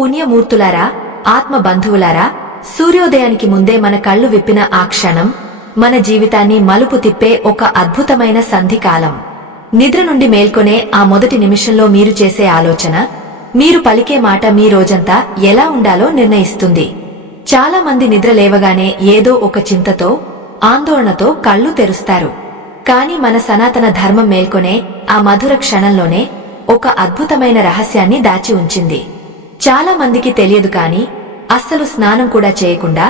పుణ్యమూర్తులారా, ఆత్మ బంధువులారా, సూర్యోదయానికి ముందే మన కళ్ళు విప్పిన ఆ క్షణం మన జీవితాన్ని మలుపు తిప్పే ఒక అద్భుతమైన సంధికాలం. నిద్ర నుండి మేల్కొనే ఆ మొదటి నిమిషంలో మీరు చేసే ఆలోచన, మీరు పలికే మాట మీ రోజంతా ఎలా ఉండాలో నిర్ణయిస్తుంది. చాలా మంది నిద్ర లేవగానే ఏదో ఒక చింతతో, ఆందోళనతో కళ్ళు తెరుస్తారు. కాని మన సనాతన ధర్మం మేల్కొనే ఆ మధుర క్షణంలోనే ఒక అద్భుతమైన రహస్యాన్ని దాచి ఉంచింది. చాలా మందికి తెలియదు కాని అస్సలు స్నానం కూడా చేయకుండా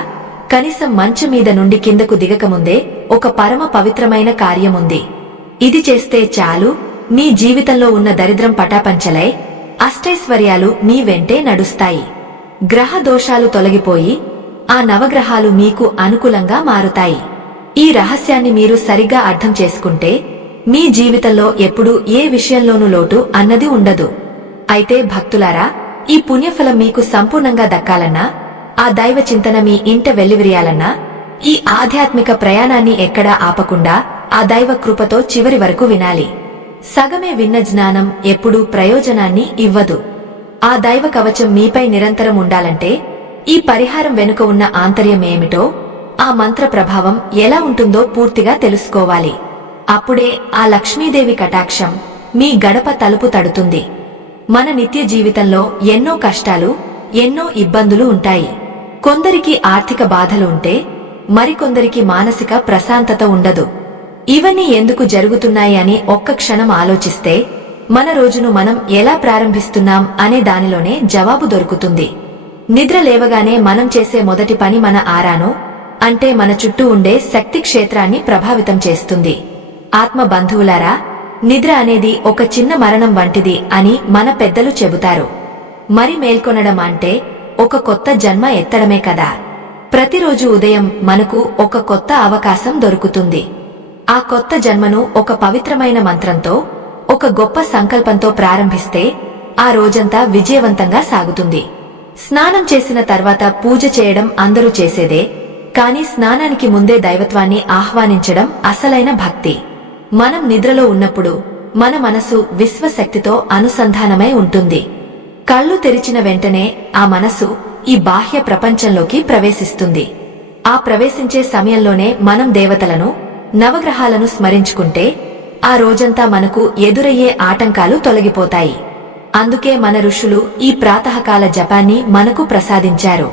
కనీసం మంచం మీద నుండి కిందకు దిగకముందే ఒక పరమ పవిత్రమైన కార్యముంది. ఇది చేస్తే చాలు, మీ జీవితంలో ఉన్న దరిద్రం పటాపంచలై అష్టైశ్వర్యాలు మీ వెంటే నడుస్తాయి. గ్రహ దోషాలు తొలగిపోయి ఆ నవగ్రహాలు మీకు అనుకూలంగా మారుతాయి. ఈ రహస్యాన్ని మీరు సరిగ్గా అర్థం చేసుకుంటే మీ జీవితంలో ఎప్పుడూ ఏ విషయంలోనూ లోటు అన్నది ఉండదు. అయితే భక్తులారా, ఈ పుణ్యఫలం మీకు సంపూర్ణంగా దక్కాలన్నా, ఆ దైవ చింతన మీ ఇంట వెల్లివిరియాలన్నా, ఈ ఆధ్యాత్మిక ప్రయాణాన్ని ఎక్కడా ఆపకుండా ఆ దైవ కృపతో చివరి వరకు వినాలి. సగమే విన్న జ్ఞానం ఎప్పుడూ ప్రయోజనాన్ని ఇవ్వదు. ఆ దైవ కవచం మీపై నిరంతరం ఉండాలంటే ఈ పరిహారం వెనుక ఉన్న ఆంతర్యం ఏమిటో, ఆ మంత్ర ప్రభావం ఎలా ఉంటుందో పూర్తిగా తెలుసుకోవాలి. అప్పుడే ఆ లక్ష్మీదేవి కటాక్షం మీ గడప తలుపు తడుతుంది. మన నిత్య జీవితంలో ఎన్నో కష్టాలు, ఎన్నో ఇబ్బందులు ఉంటాయి. కొందరికి ఆర్థిక బాధలు ఉంటే మరికొందరికి మానసిక ప్రశాంతత ఉండదు. ఇవన్నీ ఎందుకు జరుగుతున్నాయి అని ఒక్క క్షణం ఆలోచిస్తే మన రోజును మనం ఎలా ప్రారంభిస్తున్నాం అనే దానిలోనే జవాబు దొరుకుతుంది. నిద్ర లేవగానే మనం చేసే మొదటి పని మన ఆరాను, అంటే మన చుట్టూ ఉండే శక్తి క్షేత్రాన్ని ప్రభావితం చేస్తుంది. ఆత్మ బంధువులారా, నిద్ర అనేది ఒక చిన్న మరణం వంటిది అని మన పెద్దలు చెబుతారు. మరి మేల్కొనడం అంటే ఒక కొత్త జన్మ ఎత్తడమే కదా. ప్రతిరోజు ఉదయం మనకు ఒక కొత్త అవకాశం దొరుకుతుంది. ఆ కొత్త జన్మను ఒక పవిత్రమైన మంత్రంతో, ఒక గొప్ప సంకల్పంతో ప్రారంభిస్తే ఆ రోజంతా విజయవంతంగా సాగుతుంది. స్నానం చేసిన తర్వాత పూజ చేయడం అందరూ చేసేదే, కాని స్నానానికి ముందే దైవత్వాన్ని ఆహ్వానించడం అసలైన భక్తి. మనం నిద్రలో ఉన్నప్పుడు మన మనసు విశ్వశక్తితో అనుసంధానమై ఉంటుంది. కళ్ళు తెరిచిన వెంటనే ఆ మనసు ఈ బాహ్య ప్రపంచంలోకి ప్రవేశిస్తుంది. ఆ ప్రవేశించే సమయంలోనే మనం దేవతలను, నవగ్రహాలను స్మరించుకుంటే ఆ రోజంతా మనకు ఎదురయ్యే ఆటంకాలు తొలగిపోతాయి. అందుకే మన ఋషులు ఈ ప్రాతకాల జపాన్ని మనకు ప్రసాదించారు.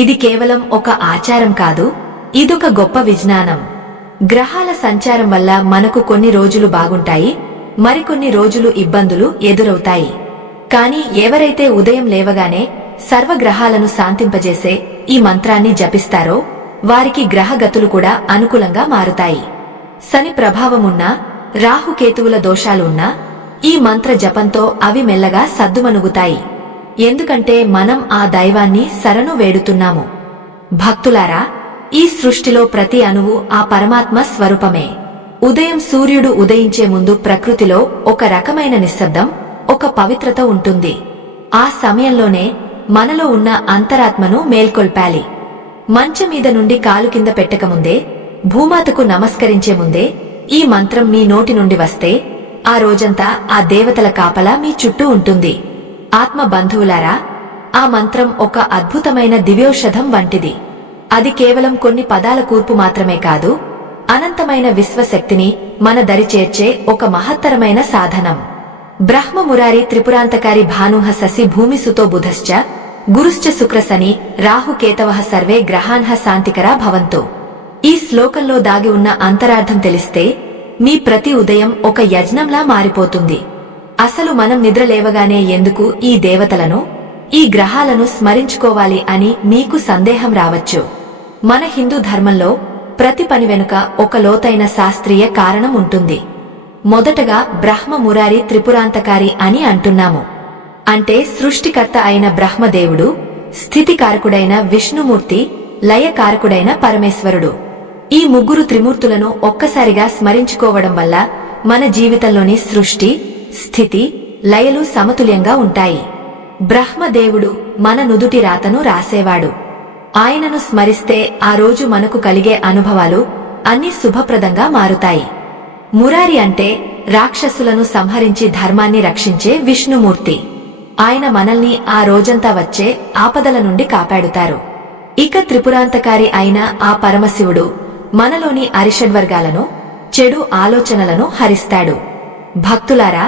ఇది కేవలం ఒక ఆచారం కాదు, ఇదొక గొప్ప విజ్ఞానం. గ్రహాల సంచారం వల్ల మనకు కొన్ని రోజులు బాగుంటాయి, మరికొన్ని రోజులు ఇబ్బందులు ఎదురవుతాయి. కాని ఎవరైతే ఉదయం లేవగానే సర్వగ్రహాలను శాంతింపజేసే ఈ మంత్రాన్ని జపిస్తారో వారికి గ్రహగతులు కూడా అనుకూలంగా మారుతాయి. శని ప్రభావమున్నా, రాహుకేతువుల దోషాలు ఉన్నా ఈ మంత్ర జపంతో అవి మెల్లగా సద్దుమణుగుతాయి. ఎందుకంటే మనం ఆ దైవాన్ని శరణు వేడుతున్నాము. భక్తులారా, ఈ సృష్టిలో ప్రతి అణువు ఆ పరమాత్మ స్వరూపమే. ఉదయం సూర్యుడు ఉదయించే ముందు ప్రకృతిలో ఒక రకమైన నిశ్శబ్దం, ఒక పవిత్రత ఉంటుంది. ఆ సమయంలోనే మనలో ఉన్న అంతరాత్మను మేల్కొల్పాలి. మంచం మీద నుండి కాలు కింద పెట్టకముందే, భూమాతకు నమస్కరించే ముందే ఈ మంత్రం మీ నోటి నుండి వస్తే ఆ రోజంతా ఆ దేవతల కాపలా మీ చుట్టూ ఉంటుంది. ఆత్మ బంధువులారా, ఆ మంత్రం ఒక అద్భుతమైన దివ్యౌషధం వంటిది. అది కేవలం కొన్ని పదాల కూర్పు మాత్రమే కాదు, అనంతమైన విశ్వశక్తిని మన దరి చేర్చే ఒక మహత్తరమైన సాధనం. బ్రహ్మ మురారి త్రిపురాంతకారి భానుః శశి భూమిసుతో బుధశ్చ గురుశ్చ శుక్రశని రాహుకేతవః సర్వే గ్రహాన్ః శాంతికరా భవంతు. ఈ శ్లోకంలో దాగి ఉన్న అంతరార్థం తెలిస్తే మీ ప్రతి ఉదయం ఒక యజ్ఞంలా మారిపోతుంది. అసలు మనం నిద్ర లేవగానే ఎందుకు ఈ దేవతలను, ఈ గ్రహాలను స్మరించుకోవాలి అని మీకు సందేహం రావచ్చు. మన హిందూ ధర్మంలో ప్రతి పని వెనుక ఒక లోతైన శాస్త్రీయ కారణం ఉంటుంది. మొదటగా బ్రహ్మ మురారి త్రిపురాంతకారి అని అంటున్నాము. అంటే సృష్టికర్త అయిన బ్రహ్మదేవుడు, స్థితికారకుడైన విష్ణుమూర్తి, లయకారకుడైన పరమేశ్వరుడు. ఈ ముగ్గురు త్రిమూర్తులను ఒక్కసారిగా స్మరించుకోవడం వల్ల మన జీవితంలోని సృష్టి, స్థితి, లయలు సమతుల్యంగా ఉంటాయి. బ్రహ్మదేవుడు మన నుదుటి రాతను రాసేవాడు. ఆయనను స్మరిస్తే ఆ రోజు మనకు కలిగే అనుభవాలు అన్ని శుభప్రదంగా మారుతాయి. మురారి అంటే రాక్షసులను సంహరించి ధర్మాన్ని రక్షించే విష్ణుమూర్తి. ఆయన మనల్ని ఆ రోజంతా వచ్చే ఆపదల నుండి కాపాడుతారు. ఇక త్రిపురాంతకారి అయిన ఆ పరమశివుడు మనలోని అరిషడ్వర్గాలను, చెడు ఆలోచనలను హరిస్తాడు. భక్తులారా,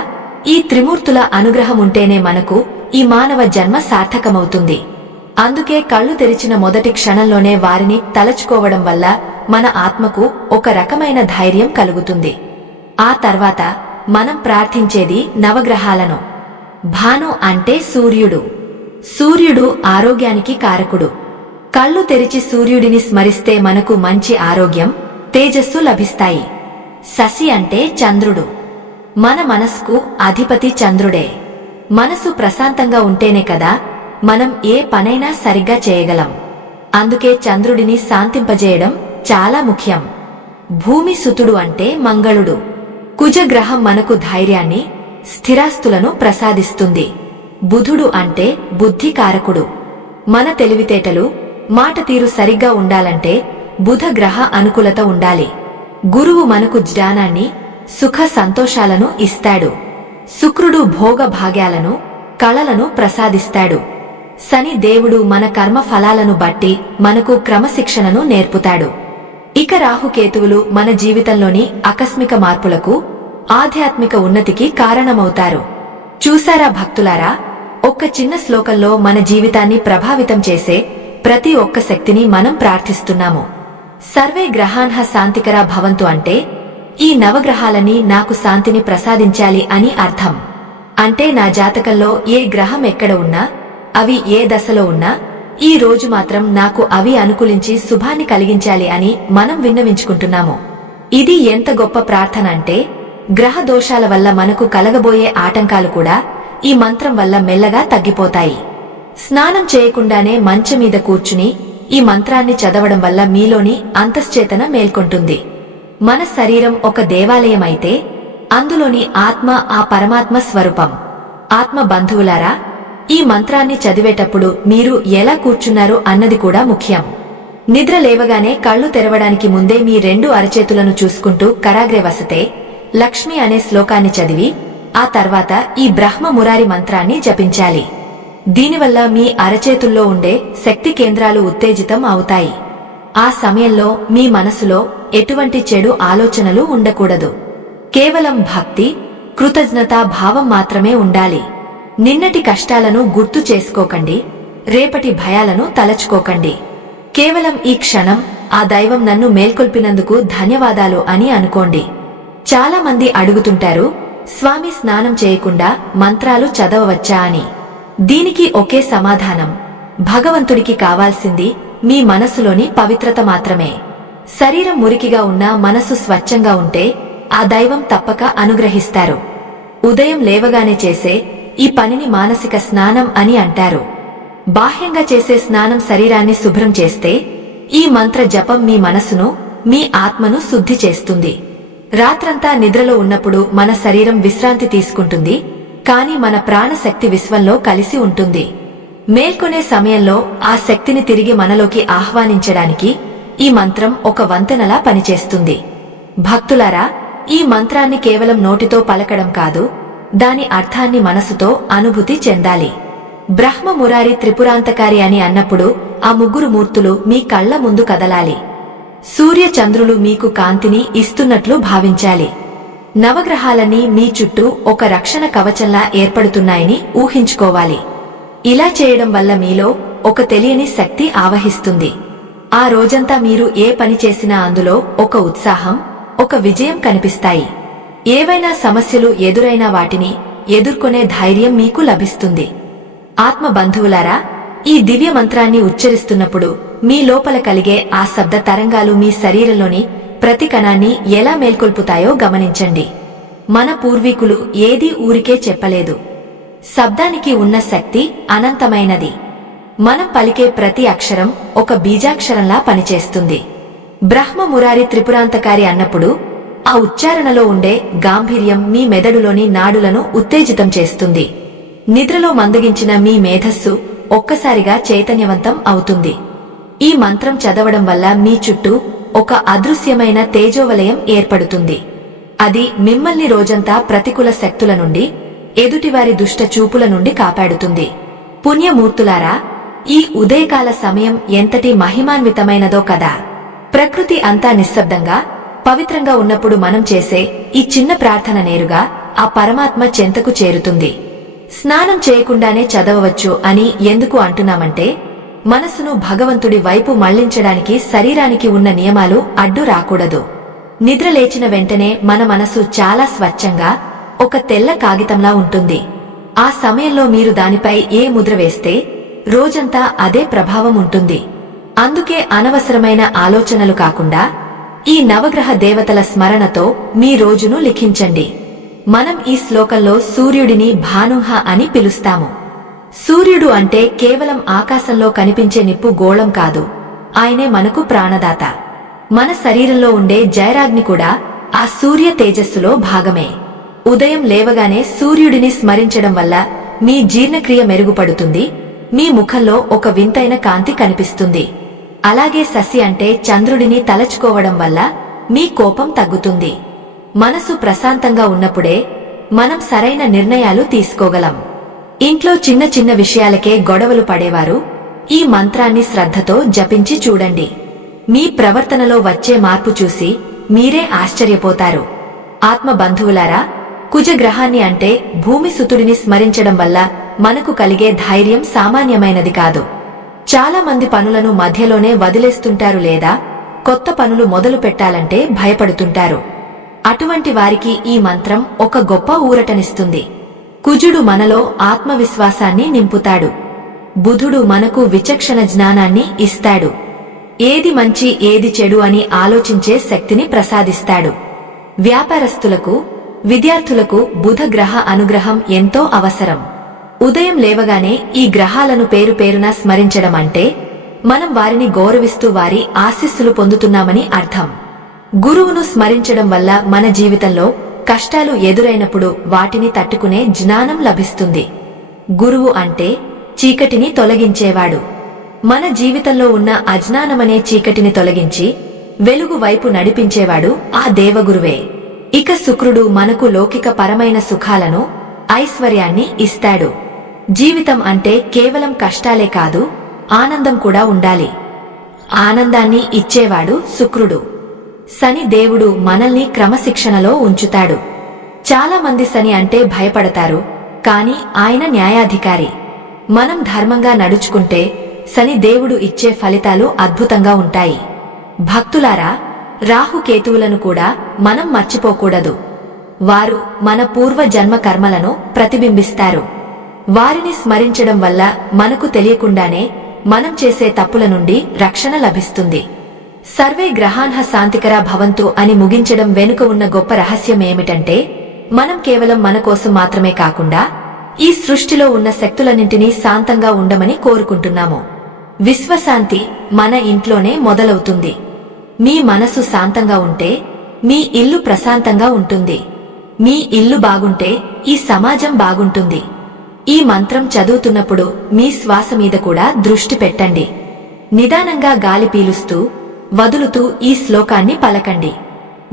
ఈ త్రిమూర్తుల అనుగ్రహముంటేనే మనకు ఈ మానవ జన్మ సార్థకమవుతుంది. అందుకే కళ్ళు తెరిచిన మొదటి క్షణంలోనే వారిని తలచుకోవడం వల్ల మన ఆత్మకు ఒక రకమైన ధైర్యం కలుగుతుంది. ఆ తర్వాత మనం ప్రార్థించేది నవగ్రహాలను. భాను అంటే సూర్యుడు. సూర్యుడు ఆరోగ్యానికి కారకుడు. కళ్ళు తెరిచి సూర్యుడిని స్మరిస్తే మనకు మంచి ఆరోగ్యం, తేజస్సు లభిస్తాయి. శశి అంటే చంద్రుడు. మన మనస్కు అధిపతి చంద్రుడే. మనసు ప్రశాంతంగా ఉంటేనే కదా మనం ఏ పనైనా సరిగ్గా చేయగలం. అందుకే చంద్రుడిని శాంతింపజేయడం చాలా ముఖ్యం. భూమి సుతుడు అంటే మంగళుడు. కుజగ్రహం మనకు ధైర్యాన్ని, స్థిరాస్తులను ప్రసాదిస్తుంది. బుధుడు అంటే బుద్ధికారకుడు. మన తెలివితేటలు, మాట తీరు సరిగ్గా ఉండాలంటే బుధ గ్రహ అనుకూలత ఉండాలి. గురువు మనకు జ్ఞానాన్ని, సుఖ సంతోషాలను ఇస్తాడు. శుక్రుడు భోగ భాగ్యాలను, కళలను ప్రసాదిస్తాడు. శని దేవుడు మన కర్మ ఫలాలను బట్టి మనకు క్రమశిక్షణను నేర్పుతాడు. ఇక రాహుకేతువులు మన జీవితంలోని ఆకస్మిక మార్పులకు, ఆధ్యాత్మిక ఉన్నతికి కారణమవుతారు. చూసారా భక్తులారా, ఒక్క చిన్న శ్లోకంలో మన జీవితాన్ని ప్రభావితం చేసే ప్రతి ఒక్క శక్తిని మనం ప్రార్థిస్తున్నాము. సర్వే గ్రహాన్హ శాంతికరా భవంతు అంటే ఈ నవగ్రహాలని నాకు శాంతిని ప్రసాదించాలి అని అర్థం. అంటే నా జాతకంలో ఏ గ్రహం ఎక్కడ ఉన్నా, అవి ఏ దశలో ఉన్నా, ఈ రోజు మాత్రం నాకు అవి అనుకూలించి శుభాన్ని కలిగించాలి అని మనం విన్నవించుకుంటున్నాము. ఇది ఎంత గొప్ప ప్రార్థన అంటే గ్రహ దోషాల వల్ల మనకు కలగబోయే ఆటంకాలు కూడా ఈ మంత్రం వల్ల మెల్లగా తగ్గిపోతాయి. స్నానం చేయకుండానే మంచం మీద కూర్చుని ఈ మంత్రాన్ని చదవడం వల్ల మీలోని అంతశ్చేతన మేల్కొంటుంది. మన శరీరం ఒక దేవాలయమైతే అందులోని ఆత్మ ఆ పరమాత్మ స్వరూపం. ఆత్మ బంధువులారా, ఈ మంత్రాన్ని చదివేటప్పుడు మీరు ఎలా కూర్చున్నారు అన్నది కూడా ముఖ్యం. నిద్ర లేవగానే కళ్ళు తెరవడానికి ముందే మీ 2 అరచేతులను చూసుకుంటూ కరాగ్రే వసతే లక్ష్మి అనే శ్లోకాన్ని చదివి ఆ తర్వాత ఈ బ్రహ్మ మురారి మంత్రాన్ని జపించాలి. దీనివల్ల మీ అరచేతుల్లో ఉండే శక్తి కేంద్రాలు ఉత్తేజితం అవుతాయి. ఆ సమయంలో మీ మనసులో ఎటువంటి చెడు ఆలోచనలు ఉండకూడదు. కేవలం భక్తి, కృతజ్ఞతా భావం మాత్రమే ఉండాలి. నిన్నటి కష్టాలను గుర్తు చేసుకోకండి, రేపటి భయాలను తలచుకోకండి. కేవలం ఈ క్షణం ఆ దైవం నన్ను మేల్కొల్పినందుకు ధన్యవాదాలు అని అనుకోండి. చాలా మంది అడుగుతుంటారు, స్వామి స్నానం చేయకుండా మంత్రాలు చదవవచ్చా అని. దీనికి ఒకే సమాధానం, భగవంతుడికి కావాల్సింది మీ మనసులోని పవిత్రత మాత్రమే. శరీరం మురికిగా ఉన్నా మనసు స్వచ్ఛంగా ఉంటే ఆ దైవం తప్పక అనుగ్రహిస్తారు. ఉదయం లేవగానే చేసే ఈ పనిని మానసిక స్నానం అని అంటారు. బాహ్యంగా చేసే స్నానం శరీరాన్ని శుభ్రం చేస్తే, ఈ మంత్ర జపం మీ మనసును, మీ ఆత్మను శుద్ధి చేస్తుంది. రాత్రంతా నిద్రలో ఉన్నప్పుడు మన శరీరం విశ్రాంతి తీసుకుంటుంది, కాని మన ప్రాణశక్తి విశ్వంలో కలిసి ఉంటుంది. మేల్కొనే సమయంలో ఆ శక్తిని తిరిగి మనలోకి ఆహ్వానించడానికి ఈ మంత్రం ఒక వంతెనలా పనిచేస్తుంది. భక్తులారా, ఈ మంత్రాన్ని కేవలం నోటితో పలకడం కాదు, దాని అర్థాన్ని మనసుతో అనుభూతి చెందాలి. బ్రహ్మ మురారి త్రిపురాంతకారి అని అన్నప్పుడు ఆ 3 మూర్తులు మీ కళ్ల ముందు కదలాలి. సూర్య చంద్రులు మీకు కాంతిని ఇస్తున్నట్లు భావించాలి. నవగ్రహాలన్నీ మీ చుట్టూ ఒక రక్షణ కవచంలా ఏర్పడుతున్నాయని ఊహించుకోవాలి. ఇలా చేయడం వల్ల మీలో ఒక తెలియని శక్తి ఆవహిస్తుంది. ఆ రోజంతా మీరు ఏ పని చేసినా అందులో ఒక ఉత్సాహం, ఒక విజయం కనిపిస్తాయి. ఏవైనా సమస్యలు ఎదురైనా వాటిని ఎదుర్కొనే ధైర్యం మీకు లభిస్తుంది. ఆత్మ బంధువులారా, ఈ దివ్య మంత్రాన్ని ఉచ్చరిస్తున్నప్పుడు మీ లోపల కలిగే ఆ శబ్ద తరంగాలు మీ శరీరంలోని ప్రతి కణాన్ని ఎలా మేల్కొల్పుతాయో గమనించండి. మన పూర్వీకులు ఏదీ ఊరికే చెప్పలేదు. శబ్దానికి ఉన్న శక్తి అనంతమైనది. మనం పలికే ప్రతి అక్షరం ఒక బీజాక్షరంలా పనిచేస్తుంది. బ్రహ్మ మురారి త్రిపురాంతకారి అన్నప్పుడు ఆ ఉచ్చారణలో ఉండే గాంభీర్యం మీ మెదడులోని నాడులను ఉత్తేజితం చేస్తుంది. నిద్రలో మందగించిన మీ మేధస్సు ఒక్కసారిగా చైతన్యవంతం అవుతుంది. ఈ మంత్రం చదవడం వల్ల మీ చుట్టూ ఒక అదృశ్యమైన తేజోవలయం ఏర్పడుతుంది. అది మిమ్మల్ని రోజంతా ప్రతికూల శక్తుల నుండి, ఎదుటివారి దుష్ట చూపుల నుండి కాపాడుతుంది. పుణ్యమూర్తులారా, ఈ ఉదయకాల సమయం ఎంతటి మహిమాన్వితమైనదో కదా. ప్రకృతి అంతా నిశ్శబ్దంగా పవిత్రంగా ఉన్నప్పుడు మనం చేసే ఈ చిన్న ప్రార్థన నేరుగా ఆ పరమాత్మ చెంతకు చేరుతుంది. స్నానం చేయకుండానే చదవవచ్చు అని ఎందుకు అంటున్నామంటే, మనసును భగవంతుడి వైపు మళ్లించడానికి శరీరానికి ఉన్న నియమాలు అడ్డు రాకూడదు. నిద్ర లేచిన వెంటనే మన మనసు చాలా స్వచ్ఛంగా ఒక తెల్ల కాగితంలా ఉంటుంది. ఆ సమయంలో మీరు దానిపై ఏ ముద్ర వేస్తే రోజంతా అదే ప్రభావం ఉంటుంది. అందుకే అనవసరమైన ఆలోచనలు కాకుండా ఈ నవగ్రహ దేవతల స్మరణతో మీ రోజును లిఖించండి. మనం ఈ శ్లోకంలో సూర్యుడిని భానుహ అని పిలుస్తాము. సూర్యుడు అంటే కేవలం ఆకాశంలో కనిపించే నిప్పు గోళం కాదు, ఆయనే మనకు ప్రాణదాత. మన శరీరంలో ఉండే జయరాగ్ని కూడా ఆ సూర్య తేజస్సులో భాగమే. ఉదయం లేవగానే సూర్యుడిని స్మరించడం వల్ల మీ జీర్ణక్రియ మెరుగుపడుతుంది, మీ ముఖంలో ఒక వింతైన కాంతి కనిపిస్తుంది. అలాగే శశి అంటే చంద్రుడిని తలచుకోవడం వల్ల మీ కోపం తగ్గుతుంది. మనసు ప్రశాంతంగా ఉన్నప్పుడే మనం సరైన నిర్ణయాలు తీసుకోగలం. ఇంట్లో చిన్న చిన్న విషయాలకే గొడవలు పడేవారు ఈ మంత్రాన్ని శ్రద్ధతో జపించి చూడండి. మీ ప్రవర్తనలో వచ్చే మార్పు చూసి మీరే ఆశ్చర్యపోతారు. ఆత్మ బంధువులారా, కుజగ్రహాన్ని అంటే భూమి సుతుడిని స్మరించడం వల్ల మనకు కలిగే ధైర్యం సామాన్యమైనది కాదు. చాలా మంది పనులను మధ్యలోనే వదిలేస్తుంటారు లేదా కొత్త పనులు మొదలు పెట్టాలంటే భయపడుతుంటారు. అటువంటి వారికి ఈ మంత్రం ఒక గొప్ప ఊరటనిస్తుంది. కుజుడు మనలో ఆత్మవిశ్వాసాన్ని నింపుతాడు. బుధుడు మనకు విచక్షణ జ్ఞానాన్ని ఇస్తాడు. ఏది మంచి ఏది చెడు అని ఆలోచించే శక్తిని ప్రసాదిస్తాడు. వ్యాపారస్తులకు, విద్యార్థులకు బుధ గ్రహ అనుగ్రహం ఎంతో అవసరం. ఉదయం లేవగానే ఈ గ్రహాలను పేరు పేరున స్మరించడం అంటే మనం వారిని గౌరవిస్తూ వారి ఆశీస్సులు పొందుతున్నామని అర్థం. గురువును స్మరించడం వల్ల మన జీవితంలో కష్టాలు ఎదురైనప్పుడు వాటిని తట్టుకునే జ్ఞానం లభిస్తుంది. గురువు అంటే చీకటిని తొలగించేవాడు. మన జీవితంలో ఉన్న అజ్ఞానమనే చీకటిని తొలగించి వెలుగు వైపు నడిపించేవాడు ఆ దేవగురువే. ఇక శుక్రుడు మనకు లౌకిక పరమైన సుఖాలను, ఐశ్వర్యాన్ని ఇస్తాడు. జీవితం అంటే కేవలం కష్టాలే కాదు, ఆనందం కూడా ఉండాలి. ఆనందాన్ని ఇచ్చేవాడు శుక్రుడు. శని దేవుడు మనల్ని క్రమశిక్షణలో ఉంచుతాడు. చాలా మంది శని అంటే భయపడతారు, కాని ఆయన న్యాయాధికారి. మనం ధర్మంగా నడుచుకుంటే శని దేవుడు ఇచ్చే ఫలితాలు అద్భుతంగా ఉంటాయి. భక్తులారా, రాహుకేతువులను కూడా మనం మర్చిపోకూడదు. వారు మన పూర్వ జన్మ కర్మలను ప్రతిబింబిస్తారు. వారిని స్మరించడం వల్ల మనకు తెలియకుండానే మనం చేసే తప్పుల నుండి రక్షణ లభిస్తుంది. సర్వే గ్రహాన్హ శాంతికరా భవంతు అని ముగించడం వెనుక ఉన్న గొప్ప రహస్యం ఏమిటంటే, మనం కేవలం మన కోసం మాత్రమే కాకుండా ఈ సృష్టిలో ఉన్న శక్తులన్నింటినీ శాంతంగా ఉండమని కోరుకుంటున్నాము. విశ్వశాంతి మన ఇంట్లోనే మొదలవుతుంది. మీ మనసు శాంతంగా ఉంటే మీ ఇల్లు ప్రశాంతంగా ఉంటుంది. మీ ఇల్లు బాగుంటే ఈ సమాజం బాగుంటుంది. ఈ మంత్రం చదువుతున్నప్పుడు మీ శ్వాస మీద కూడా దృష్టి పెట్టండి. నిదానంగా గాలి పీలుస్తూ వదులుతూ ఈ శ్లోకాన్ని పలకండి.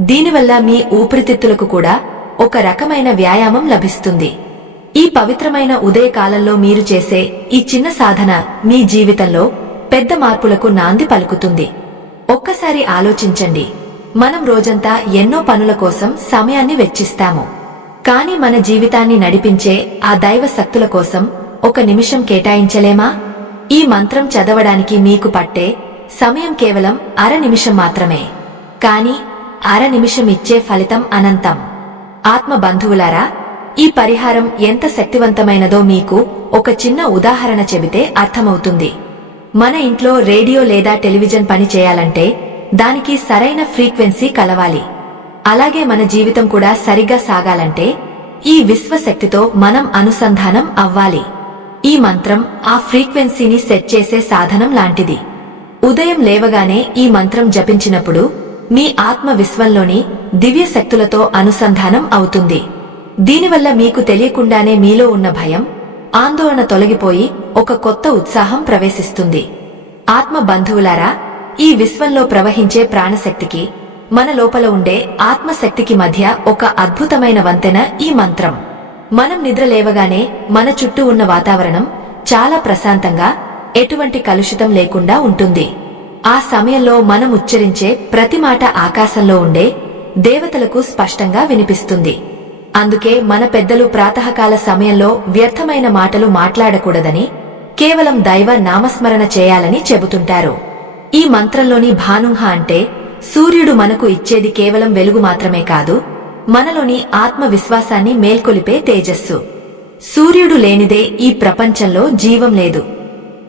దీనివల్ల మీ ఊపిరితిత్తులకు కూడా ఒక రకమైన వ్యాయామం లభిస్తుంది. ఈ పవిత్రమైన ఉదయకాలంలో మీరు చేసే ఈ చిన్న సాధన మీ జీవితంలో పెద్ద మార్పులకు నాంది పలుకుతుంది. ఒక్కసారి ఆలోచించండి, మనం రోజంతా ఎన్నో పనుల కోసం సమయాన్ని వెచ్చిస్తాము. కాని మన జీవితాన్ని నడిపించే ఆ దైవ శక్తుల కోసం ఒక నిమిషం కేటాయించలేమా? ఈ మంత్రం చదవడానికి మీకు పట్టే సమయం కేవలం అర నిమిషం మాత్రమే. కాని అర నిమిషం ఇచ్చే ఫలితం అనంతం. ఆత్మ బంధువులారా, ఈ పరిహారం ఎంత శక్తివంతమైనదో మీకు ఒక చిన్న ఉదాహరణ చెబితే అర్థమవుతుంది. మన ఇంట్లో రేడియో లేదా టెలివిజన్ పని చేయాలంటే దానికి సరైన ఫ్రీక్వెన్సీ కలవాలి. అలాగే మన జీవితం కూడా సరిగ్గా సాగాలంటే ఈ విశ్వశక్తితో మనం అనుసంధానం అవ్వాలి. ఈ మంత్రం ఆ ఫ్రీక్వెన్సీని సెట్ చేసే సాధనం లాంటిది. ఉదయం లేవగానే ఈ మంత్రం జపించినప్పుడు మీ ఆత్మ విశ్వంలోని దివ్య శక్తులతో అనుసంధానం అవుతుంది. దీనివల్ల మీకు తెలియకుండానే మీలో ఉన్న భయం, ఆందోళన తొలగిపోయి ఒక కొత్త ఉత్సాహం ప్రవేశిస్తుంది. ఆత్మ బంధువులారా, ఈ విశ్వంలో ప్రవహించే ప్రాణశక్తికి, మన లోపల ఉండే ఆత్మశక్తికి మధ్య ఒక అద్భుతమైన వంతెన ఈ మంత్రం. మనం నిద్ర లేవగానే మన చుట్టూ ఉన్న వాతావరణం చాలా ప్రశాంతంగా, ఎటువంటి కలుషితం లేకుండా ఉంటుంది. ఆ సమయంలో మనం ఉచ్చరించే ప్రతి మాట ఆకాశంలో ఉండే దేవతలకు స్పష్టంగా వినిపిస్తుంది. అందుకే మన పెద్దలు ప్రాతకాల సమయంలో వ్యర్థమైన మాటలు మాట్లాడకూడదని, కేవలం దైవ నామస్మరణ చేయాలని చెబుతుంటారు. ఈ మంత్రంలోని భానుహ అంటే సూర్యుడు మనకు ఇచ్చేది కేవలం వెలుగు మాత్రమే కాదు, మనలోని ఆత్మవిశ్వాసాన్ని మేల్కొలిపే తేజస్సు. సూర్యుడు లేనిదే ఈ ప్రపంచంలో జీవం లేదు.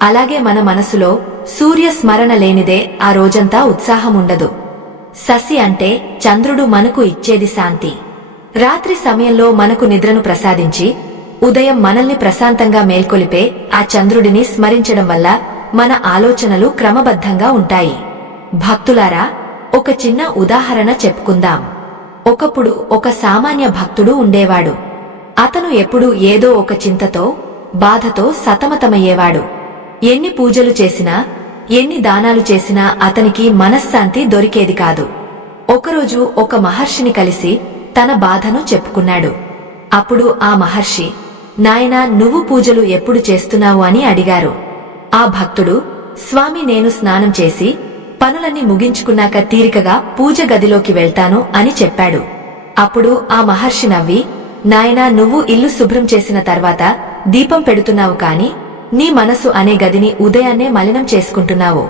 అలాగే మన మనసులో సూర్య స్మరణ లేనిదే ఆ రోజంతా ఉత్సాహముండదు. శశి అంటే చంద్రుడు మనకు ఇచ్చేది శాంతి. రాత్రి సమయంలో మనకు నిద్రను ప్రసాదించి ఉదయం మనల్ని ప్రశాంతంగా మేల్కొలిపే ఆ చంద్రుడిని స్మరించడం వల్ల మన ఆలోచనలు క్రమబద్ధంగా ఉంటాయి. భక్తులారా, ఒక చిన్న ఉదాహరణ చెప్పుకుందాం. ఒకప్పుడు ఒక సామాన్య భక్తుడు ఉండేవాడు. అతను ఎప్పుడూ ఏదో ఒక చింతతో, బాధతో సతమతమయ్యేవాడు. ఎన్ని పూజలు చేసినా, ఎన్ని దానాలు చేసినా అతనికి మనశ్శాంతి దొరికేది కాదు. ఒకరోజు ఒక మహర్షిని కలిసి తన బాధను చెప్పుకున్నాడు. అప్పుడు ఆ మహర్షి, నాయనా, నువ్వు పూజలు ఎప్పుడు చేస్తున్నావు అని అడిగారు. ఆ భక్తుడు, స్వామి, నేను స్నానం చేసి పనులన్నీ ముగించుకున్నాక తీరికగా పూజ గదిలోకి వెళ్తాను అని చెప్పాడు. అప్పుడు ఆ మహర్షి నవ్వి, నాయనా, నువ్వు ఇల్లు శుభ్రం చేసిన తర్వాత దీపం పెడుతున్నావు కాని నీ మనసు అనే గదిని ఉదయాన్నే మలినం చేసుకుంటున్నావు.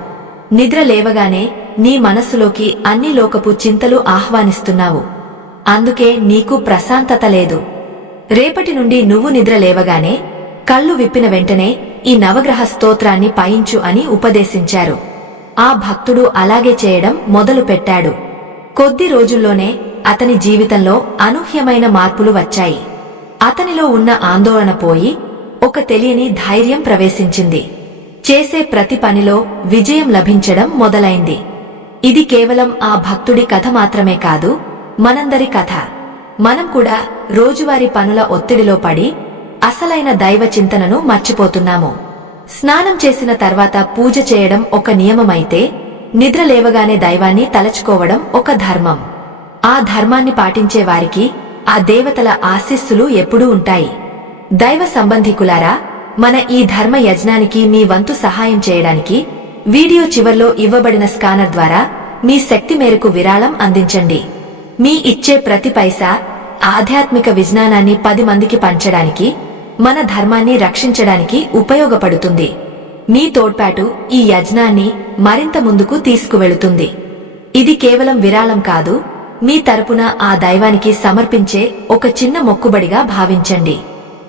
నిద్ర లేవగానే నీ మనసులోకి అన్ని లోకపు చింతలు ఆహ్వానిస్తున్నావు. అందుకే నీకు ప్రశాంతత లేదు. రేపటి నుండి నువ్వు నిద్ర లేవగానే కళ్ళు విప్పిన వెంటనే ఈ నవగ్రహ స్తోత్రాన్ని పయించు అని ఉపదేశించారు. ఆ భక్తుడు అలాగే చేయడం మొదలుపెట్టాడు. కొద్ది రోజుల్లోనే అతని జీవితంలో అనూహ్యమైన మార్పులు వచ్చాయి. అతనిలో ఉన్న ఆందోళన పోయి ఒక తెలియని ధైర్యం ప్రవేశించింది. చేసే ప్రతి పనిలో విజయం లభించడం మొదలైంది. ఇది కేవలం ఆ భక్తుడి కథ మాత్రమే కాదు, మనందరి కథ. మనం కూడా రోజువారీ పనుల ఒత్తిడిలో పడి అసలైన దైవ చింతనను మర్చిపోతున్నాము. స్నానం చేసిన తర్వాత పూజ చేయడం ఒక నియమమైతే, నిద్ర లేవగానే దైవాన్ని తలచుకోవడం ఒక ధర్మం. ఆ ధర్మాన్ని పాటించే వారికి ఆ దేవతల ఆశీస్సులు ఎప్పుడూ ఉంటాయి. దైవ సంబంధికులారా, మన ఈ ధర్మ యజ్ఞానికి మీ వంతు సహాయం చేయడానికి వీడియో చివర్లో ఇవ్వబడిన స్కానర్ ద్వారా మీ శక్తి మేరకు విరాళం అందించండి. మీ ఇచ్చే ప్రతి పైసా ఆధ్యాత్మిక విజ్ఞానాన్ని 10 మందికి పంచడానికి, మన ధర్మాన్ని రక్షించడానికి ఉపయోగపడుతుంది. మీ తోడ్పాటు ఈ యజ్ఞాన్ని మరింత ముందుకు తీసుకువెళుతుంది. ఇది కేవలం విరాళం కాదు, మీ తరపున ఆ దైవానికి సమర్పించే ఒక చిన్న మొక్కుబడిగా భావించండి.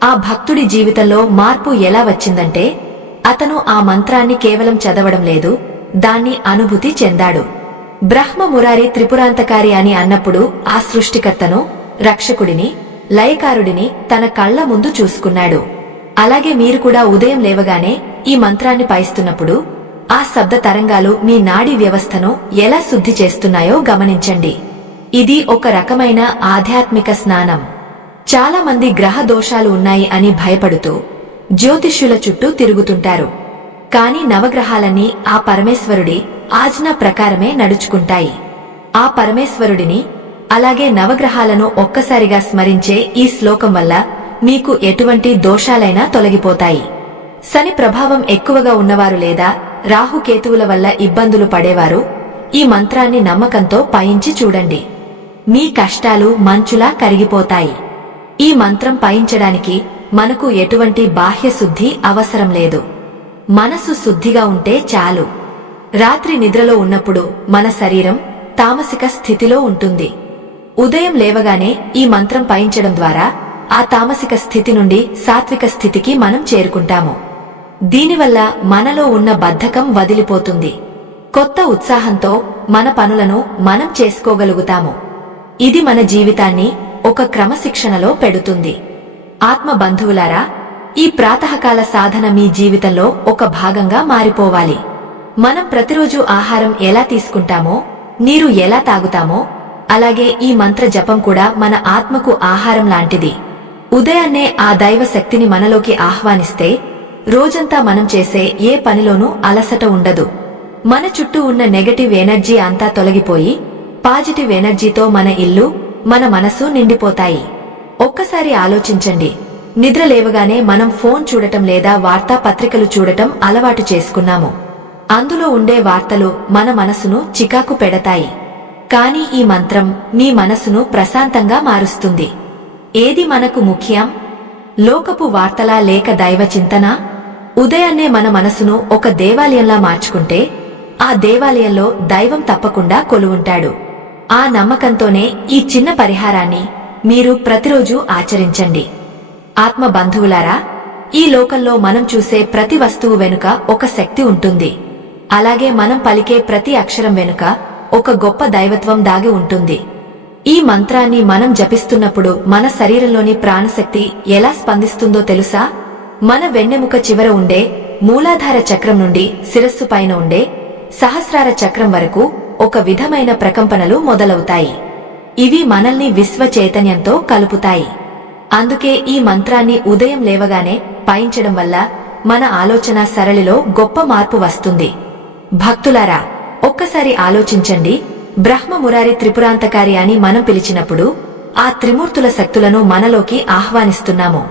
ఆ భక్తుడి జీవితంలో మార్పు ఎలా వచ్చిందంటే, అతను ఆ మంత్రాన్ని కేవలం చదవడం లేదు, దాన్ని అనుభూతి చెందాడు. బ్రహ్మ మురారి త్రిపురాంతకారి అని అన్నప్పుడు ఆ సృష్టికర్తను, రక్షకుడిని, లయకారుడిని తన కళ్ల ముందు చూసుకున్నాడు. అలాగే మీరు కూడా ఉదయం లేవగానే ఈ మంత్రాన్ని పయిస్తున్నప్పుడు ఆ శబ్ద తరంగాలు మీ నాడీ వ్యవస్థను ఎలా శుద్ధి చేస్తున్నాయో గమనించండి. ఇది ఒక రకమైన ఆధ్యాత్మిక స్నానం. చాలా మంది గ్రహ దోషాలు ఉన్నాయి అని భయపడుతూ జ్యోతిష్యుల చుట్టూ తిరుగుతుంటారు. కాని నవగ్రహాలన్నీ ఆ పరమేశ్వరుడి ఆజ్ఞ ప్రకారమే నడుచుకుంటాయి. ఆ పరమేశ్వరుడిని, అలాగే నవగ్రహాలను ఒక్కసారిగా స్మరించే ఈ శ్లోకం వల్ల మీకు ఎటువంటి దోషాలైనా తొలగిపోతాయి. శని ప్రభావం ఎక్కువగా ఉన్నవారు లేదా రాహుకేతువుల వల్ల ఇబ్బందులు పడేవారు ఈ మంత్రాన్ని నమ్మకంతో పయించి చూడండి. మీ కష్టాలు మంచులా కరిగిపోతాయి. ఈ మంత్రం పయించడానికి మనకు ఎటువంటి బాహ్య శుద్ధి అవసరం లేదు. మనసు శుద్ధిగా ఉంటే చాలు. రాత్రి నిద్రలో ఉన్నప్పుడు మన శరీరం తామసిక స్థితిలో ఉంటుంది. ఉదయం లేవగానే ఈ మంత్రం పయించడం ద్వారా ఆ తామసిక స్థితి నుండి సాత్విక స్థితికి మనం చేరుకుంటాము. దీనివల్ల మనలో ఉన్న బద్ధకం వదిలిపోతుంది. కొత్త ఉత్సాహంతో మన పనులను మనం చేసుకోగలుగుతాము. ఇది మన జీవితాన్ని ఒక క్రమశిక్షణలో పెడుతుంది. ఆత్మ బంధువులారా, ఈ ప్రాతకాల సాధన మీ జీవితంలో ఒక భాగంగా మారిపోవాలి. మనం ప్రతిరోజు ఆహారం ఎలా తీసుకుంటామో, నీరు ఎలా తాగుతామో, అలాగే ఈ మంత్ర జపం కూడా మన ఆత్మకు ఆహారం లాంటిది. ఉదయాన్నే ఆ దైవ శక్తిని మనలోకి ఆహ్వానిస్తే రోజంతా మనం చేసే ఏ పనిలోనూ అలసట ఉండదు. మన చుట్టూ ఉన్న నెగటివ్ ఎనర్జీ అంతా తొలగిపోయి పాజిటివ్ ఎనర్జీతో మన ఇల్లు, మన మనసు నిండిపోతాయి. ఒక్కసారి ఆలోచించండి, నిద్ర లేవగానే మనం ఫోన్ చూడటం లేదా వార్తాపత్రికలు చూడటం అలవాటు చేసుకున్నాము. అందులో ఉండే వార్తలు మన మనసును చికాకు పెడతాయి. కానీ ఈ మంత్రం మీ మనసును ప్రశాంతంగా మారుస్తుంది. ఏది మనకు ముఖ్యం? లోకపు వార్తలా లేక దైవ చింతన? ఉదయాన్నే మన మనసును ఒక దేవాలయంలా మార్చుకుంటే ఆ దేవాలయంలో దైవం తప్పకుండా కొలువుంటాడు. ఆ నమ్మకంతోనే ఈ చిన్న పరిహారాన్ని మీరు ప్రతిరోజూ ఆచరించండి. ఆత్మ బంధువులారా, ఈ లోకంలో మనం చూసే ప్రతి వస్తువు వెనుక ఒక శక్తి ఉంటుంది. అలాగే మనం పలికే ప్రతి అక్షరం వెనుక ఒక గొప్ప దైవత్వం దాగి ఉంటుంది. ఈ మంత్రాన్ని మనం జపిస్తున్నప్పుడు మన శరీరంలోని ప్రాణశక్తి ఎలా స్పందిస్తుందో తెలుసా? మన వెన్నెముక చివర ఉండే మూలాధార చక్రం నుండి శిరస్సు పైన ఉండే సహస్రార చక్రం వరకు ఒక విధమైన ప్రకంపనలు మొదలవుతాయి. ఇవి మనల్ని విశ్వ చైతన్యంతో కలుపుతాయి. అందుకే ఈ మంత్రాన్ని ఉదయం లేవగానే పఠించడం వల్ల మన ఆలోచన సరళిలో గొప్ప మార్పు వస్తుంది. భక్తులారా, ఒక్కసారి ఆలోచించండి. బ్రహ్మ మురారి త్రిపురాంతకారి అని మనం పిలిచినప్పుడు ఆ త్రిమూర్తుల శక్తులను మనలోకి ఆహ్వానిస్తున్నాము.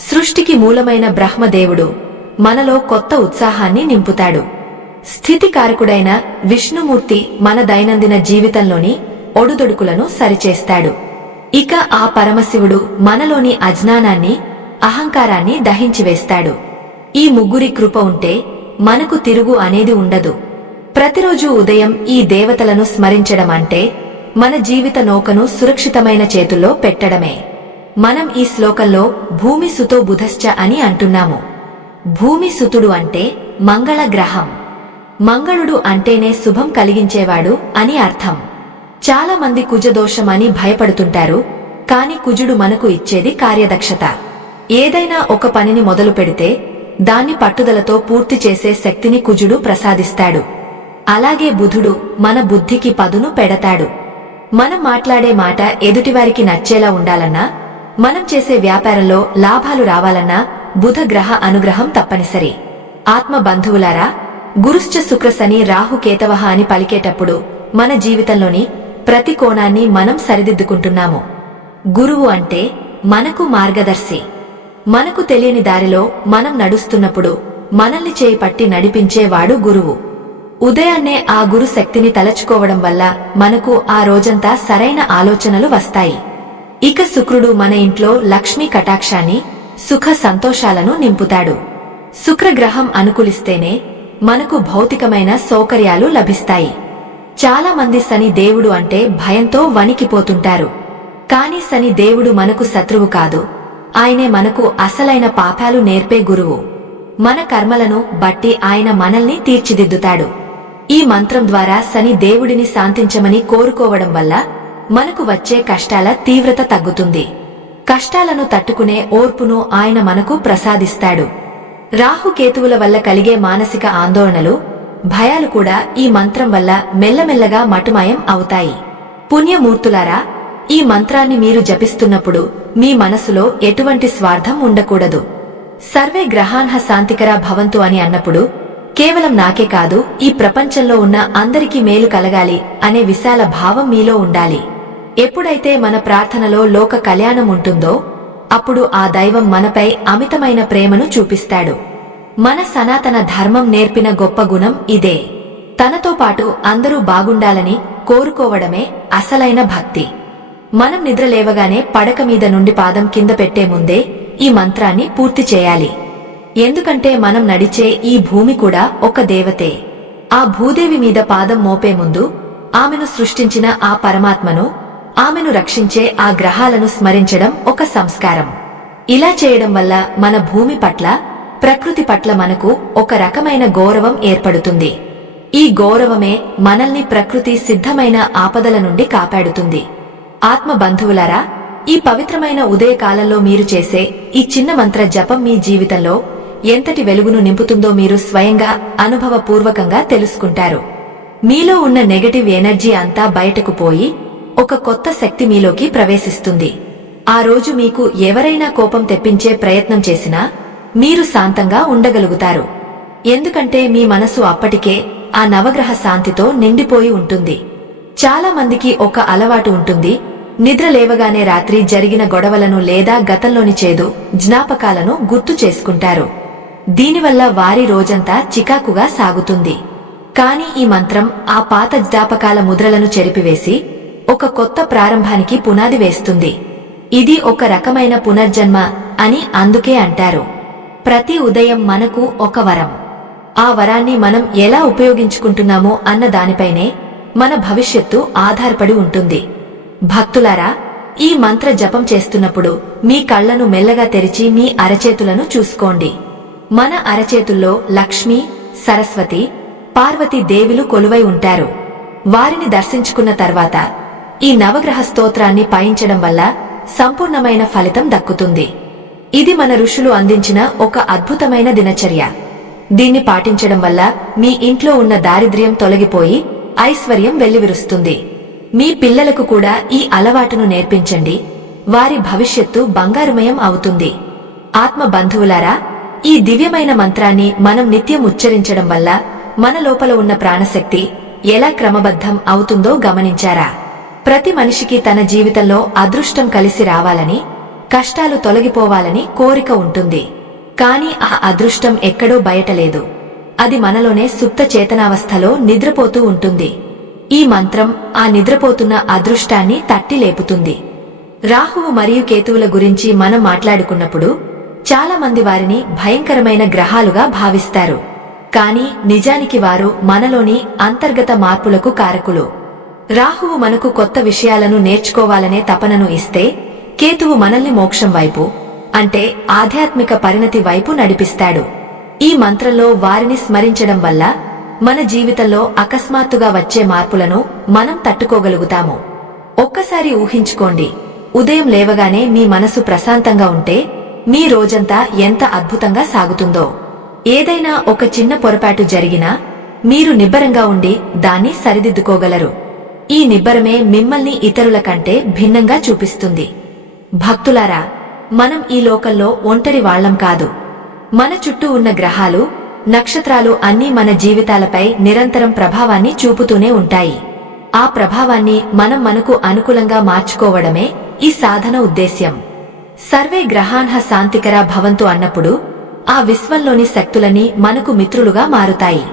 సృష్టికి మూలమైన బ్రహ్మదేవుడు మనలో కొత్త ఉత్సాహాన్ని నింపుతాడు. స్థితికారకుడైన విష్ణుమూర్తి మన దైనందిన జీవితంలోని ఒడుదొడుకులను సరిచేస్తాడు. ఇక ఆ పరమశివుడు మనలోని అజ్ఞానాన్ని, అహంకారాన్ని దహించివేస్తాడు. ఈ ముగ్గురి కృప ఉంటే మనకు తిరుగు అనేది ఉండదు. ప్రతిరోజు ఉదయం ఈ దేవతలను స్మరించడం అంటే మన జీవిత నౌకను సురక్షితమైన చేతుల్లో పెట్టడమే. మనం ఈ శ్లోకంలో భూమి సుతో బుధశ్చ అని అంటున్నాము. భూమి సుతుడు అంటే మంగళ గ్రహం. మంగళుడు అంటేనే శుభం కలిగించేవాడు అని అర్థం. చాలా మంది కుజదోషం అని భయపడుతుంటారు. కాని కుజుడు మనకు ఇచ్చేది కార్యదక్షత. ఏదైనా ఒక పనిని మొదలు పెడితే దాన్ని పట్టుదలతో పూర్తి చేసే శక్తిని కుజుడు ప్రసాదిస్తాడు. అలాగే బుధుడు మన బుద్ధికి పదును పెడతాడు. మనం మాట్లాడే మాట ఎదుటివారికి నచ్చేలా ఉండాలన్నా, మనం చేసే వ్యాపారంలో లాభాలు రావాలన్నా బుధ గ్రహ అనుగ్రహం తప్పనిసరి. ఆత్మ బంధువులారా, గురుశ్చ శుక్రశని రాహుకేతవః అని పలికేటప్పుడు మన జీవితంలోని ప్రతి కోణాన్ని మనం సరిదిద్దుకుంటున్నాము. గురువు అంటే మనకు మార్గదర్శి. మనకు తెలియని దారిలో మనం నడుస్తున్నప్పుడు మనల్ని చేయి పట్టి నడిపించేవాడు గురువు. ఉదయాన్నే ఆ గురు శక్తిని తలచుకోవడం వల్ల మనకు ఆ రోజంతా సరైన ఆలోచనలు వస్తాయి. ఇక శుక్రుడు మన ఇంట్లో లక్ష్మీ కటాక్షాన్ని, సుఖ సంతోషాలను నింపుతాడు. శుక్రగ్రహం అనుకూలిస్తేనే మనకు భౌతికమైన సౌకర్యాలు లభిస్తాయి. చాలా మంది శని దేవుడు అంటే భయంతో వణికిపోతుంటారు. కాని శని దేవుడు మనకు శత్రువు కాదు. ఆయనే మనకు అసలైన పాఠాలు నేర్పే గురువు. మన కర్మలను బట్టి ఆయన మనల్ని తీర్చిదిద్దుతాడు. ఈ మంత్రం ద్వారా శని దేవుడిని శాంతించమని కోరుకోవడం వల్ల మనకు వచ్చే కష్టాల తీవ్రత తగ్గుతుంది. కష్టాలను తట్టుకునే ఓర్పును ఆయన మనకు ప్రసాదిస్తాడు. రాహుకేతువుల వల్ల కలిగే మానసిక ఆందోళనలు, భయాలు కూడా ఈ మంత్రం వల్ల మెల్లమెల్లగా మటుమాయం అవుతాయి. పుణ్యమూర్తులారా, ఈ మంత్రాన్ని మీరు జపిస్తున్నప్పుడు మీ మనసులో ఎటువంటి స్వార్థం ఉండకూడదు. సర్వే గ్రహాన్హ శాంతికరా భవంతు అని అన్నప్పుడు కేవలం నాకే కాదు, ఈ ప్రపంచంలో ఉన్న అందరికీ మేలు కలగాలి అనే విశాల భావం మీలో ఉండాలి. ఎప్పుడైతే మన ప్రార్థనలో లోక కళ్యాణం ఉంటుందో అప్పుడు ఆ దైవం మనపై అమితమైన ప్రేమను చూపిస్తాడు. మన సనాతన ధర్మం నేర్పిన గొప్ప గుణం ఇదే. తనతో పాటు అందరూ బాగుండాలని కోరుకోవడమే అసలైన భక్తి. మనం నిద్రలేవగానే పడక మీద నుండి పాదం కింద పెట్టే ముందే ఈ మంత్రాన్ని పూర్తి చేయాలి. ఎందుకంటే మనం నడిచే ఈ భూమి కూడా ఒక దేవతే. ఆ భూదేవి మీద పాదం మోపే ముందు ఆమెను సృష్టించిన ఆ పరమాత్మను, ఆమెను రక్షించే ఆ గ్రహాలను స్మరించడం ఒక సంస్కారం. ఇలా చేయడం వల్ల మన భూమి పట్ల, ప్రకృతి పట్ల మనకు ఒక రకమైన గౌరవం ఏర్పడుతుంది. ఈ గౌరవమే మనల్ని ప్రకృతి సిద్ధమైన ఆపదల నుండి కాపాడుతుంది. ఆత్మ బంధువులారా, ఈ పవిత్రమైన ఉదయకాలంలో మీరు చేసే ఈ చిన్న మంత్ర జపం మీ జీవితంలో ఎంతటి వెలుగును నింపుతుందో మీరు స్వయంగా అనుభవపూర్వకంగా తెలుసుకుంటారు. మీలో ఉన్న నెగటివ్ ఎనర్జీ అంతా బయటకు పోయి ఒక కొత్త శక్తి మీలోకి ప్రవేశిస్తుంది. ఆ రోజు మీకు ఎవరైనా కోపం తెప్పించే ప్రయత్నం చేసినా మీరు శాంతంగా ఉండగలుగుతారు. ఎందుకంటే మీ మనసు అప్పటికే ఆ నవగ్రహ శాంతితో నిండిపోయి ఉంటుంది. చాలా మందికి ఒక అలవాటు ఉంటుంది, నిద్ర లేవగానే రాత్రి జరిగిన గొడవలను లేదా గతంలోని చేదు జ్ఞాపకాలను గుర్తు చేసుకుంటారు. దీనివల్ల వారి రోజంతా చికాకుగా సాగుతుంది. కాని ఈ మంత్రం ఆ పాత జ్ఞాపకాల ముద్రలను చెరిపివేసి ఒక కొత్త ప్రారంభానికి పునాది వేస్తుంది. ఇది ఒక రకమైన పునర్జన్మ అని అందుకే అంటారు. ప్రతి ఉదయం మనకు ఒక వరం. ఆ వరాన్ని మనం ఎలా ఉపయోగించుకుంటున్నామో అన్న దానిపైనే మన భవిష్యత్తు ఆధారపడి ఉంటుంది. భక్తులారా, ఈ మంత్ర జపం చేస్తున్నప్పుడు మీ కళ్లను మెల్లగా తెరిచి మీ అరచేతులను చూసుకోండి. మన అరచేతుల్లో లక్ష్మి, సరస్వతి, పార్వతీ దేవిలు కొలువై ఉంటారు. వారిని దర్శించుకున్న తర్వాత ఈ నవగ్రహ స్తోత్రాన్ని పఠించడం వల్ల సంపూర్ణమైన ఫలితం దక్కుతుంది. ఇది మన ఋషులు అందించిన ఒక అద్భుతమైన దినచర్య. దీన్ని పాటించడం వల్ల మీ ఇంట్లో ఉన్న దారిద్ర్యం తొలగిపోయి ఐశ్వర్యం వెల్లివిరుస్తుంది. మీ పిల్లలకు కూడా ఈ అలవాటును నేర్పించండి. వారి భవిష్యత్తు బంగారుమయం అవుతుంది. ఆత్మ బంధువులారా, ఈ దివ్యమైన మంత్రాన్ని మనం నిత్యం ఉచ్చరించడం వల్ల మన లోపల ఉన్న ప్రాణశక్తి ఎలా క్రమబద్ధం అవుతుందో గమనించారా? ప్రతి మనిషికి తన జీవితంలో అదృష్టం కలిసి రావాలని, కష్టాలు తొలగిపోవాలని కోరిక ఉంటుంది. కాని ఆ అదృష్టం ఎక్కడో బయటలేదు. అది మనలోనే సుప్త చేతనావస్థలో నిద్రపోతూ ఉంటుంది. ఈ మంత్రం ఆ నిద్రపోతున్న అదృష్టాన్ని తట్టి లేపుతుంది. రాహువు మరియు కేతువుల గురించి మనం మాట్లాడుకున్నప్పుడు చాలా మంది వారిని భయంకరమైన గ్రహాలుగా భావిస్తారు. కాని నిజానికి వారు మనలోని అంతర్గత మార్పులకు కారకులు. రాహువు మనకు కొత్త విషయాలను నేర్చుకోవాలనే తపనను ఇస్తే, కేతువు మనల్ని మోక్షం వైపు, అంటే ఆధ్యాత్మిక పరిణతి వైపు నడిపిస్తాడు. ఈ మంత్రంలో వారిని స్మరించడం వల్ల మన జీవితంలో అకస్మాత్తుగా వచ్చే మార్పులను మనం తట్టుకోగలుగుతాము. ఒక్కసారి ఊహించుకోండి, ఉదయం లేవగానే మీ మనసు ప్రశాంతంగా ఉంటే మీ రోజంతా ఎంత అద్భుతంగా సాగుతుందో. ఏదైనా ఒక చిన్న పొరపాటు జరిగినా మీరు నిబ్బరంగా ఉండి దాన్ని సరిదిద్దుకోగలరు. ఈ నిబ్బరమే మిమ్మల్ని ఇతరుల కంటే భిన్నంగా చూపిస్తుంది. భక్తులారా, మనం ఈ లోకంలో ఒంటరి వాళ్లం కాదు. మన చుట్టూ ఉన్న గ్రహాలు, నక్షత్రాలు అన్నీ మన జీవితాలపై నిరంతరం ప్రభావాన్ని చూపుతూనే ఉంటాయి. ఆ ప్రభావాన్ని మనం మనకు అనుకూలంగా మార్చుకోవడమే ఈ సాధన ఉద్దేశ్యం. సర్వే గ్రహాన్హ శాంతికరా భవంతు అన్నప్పుడు ఆ విశ్వంలోని శక్తులన్నీ మనకు మిత్రులుగా మారుతాయి.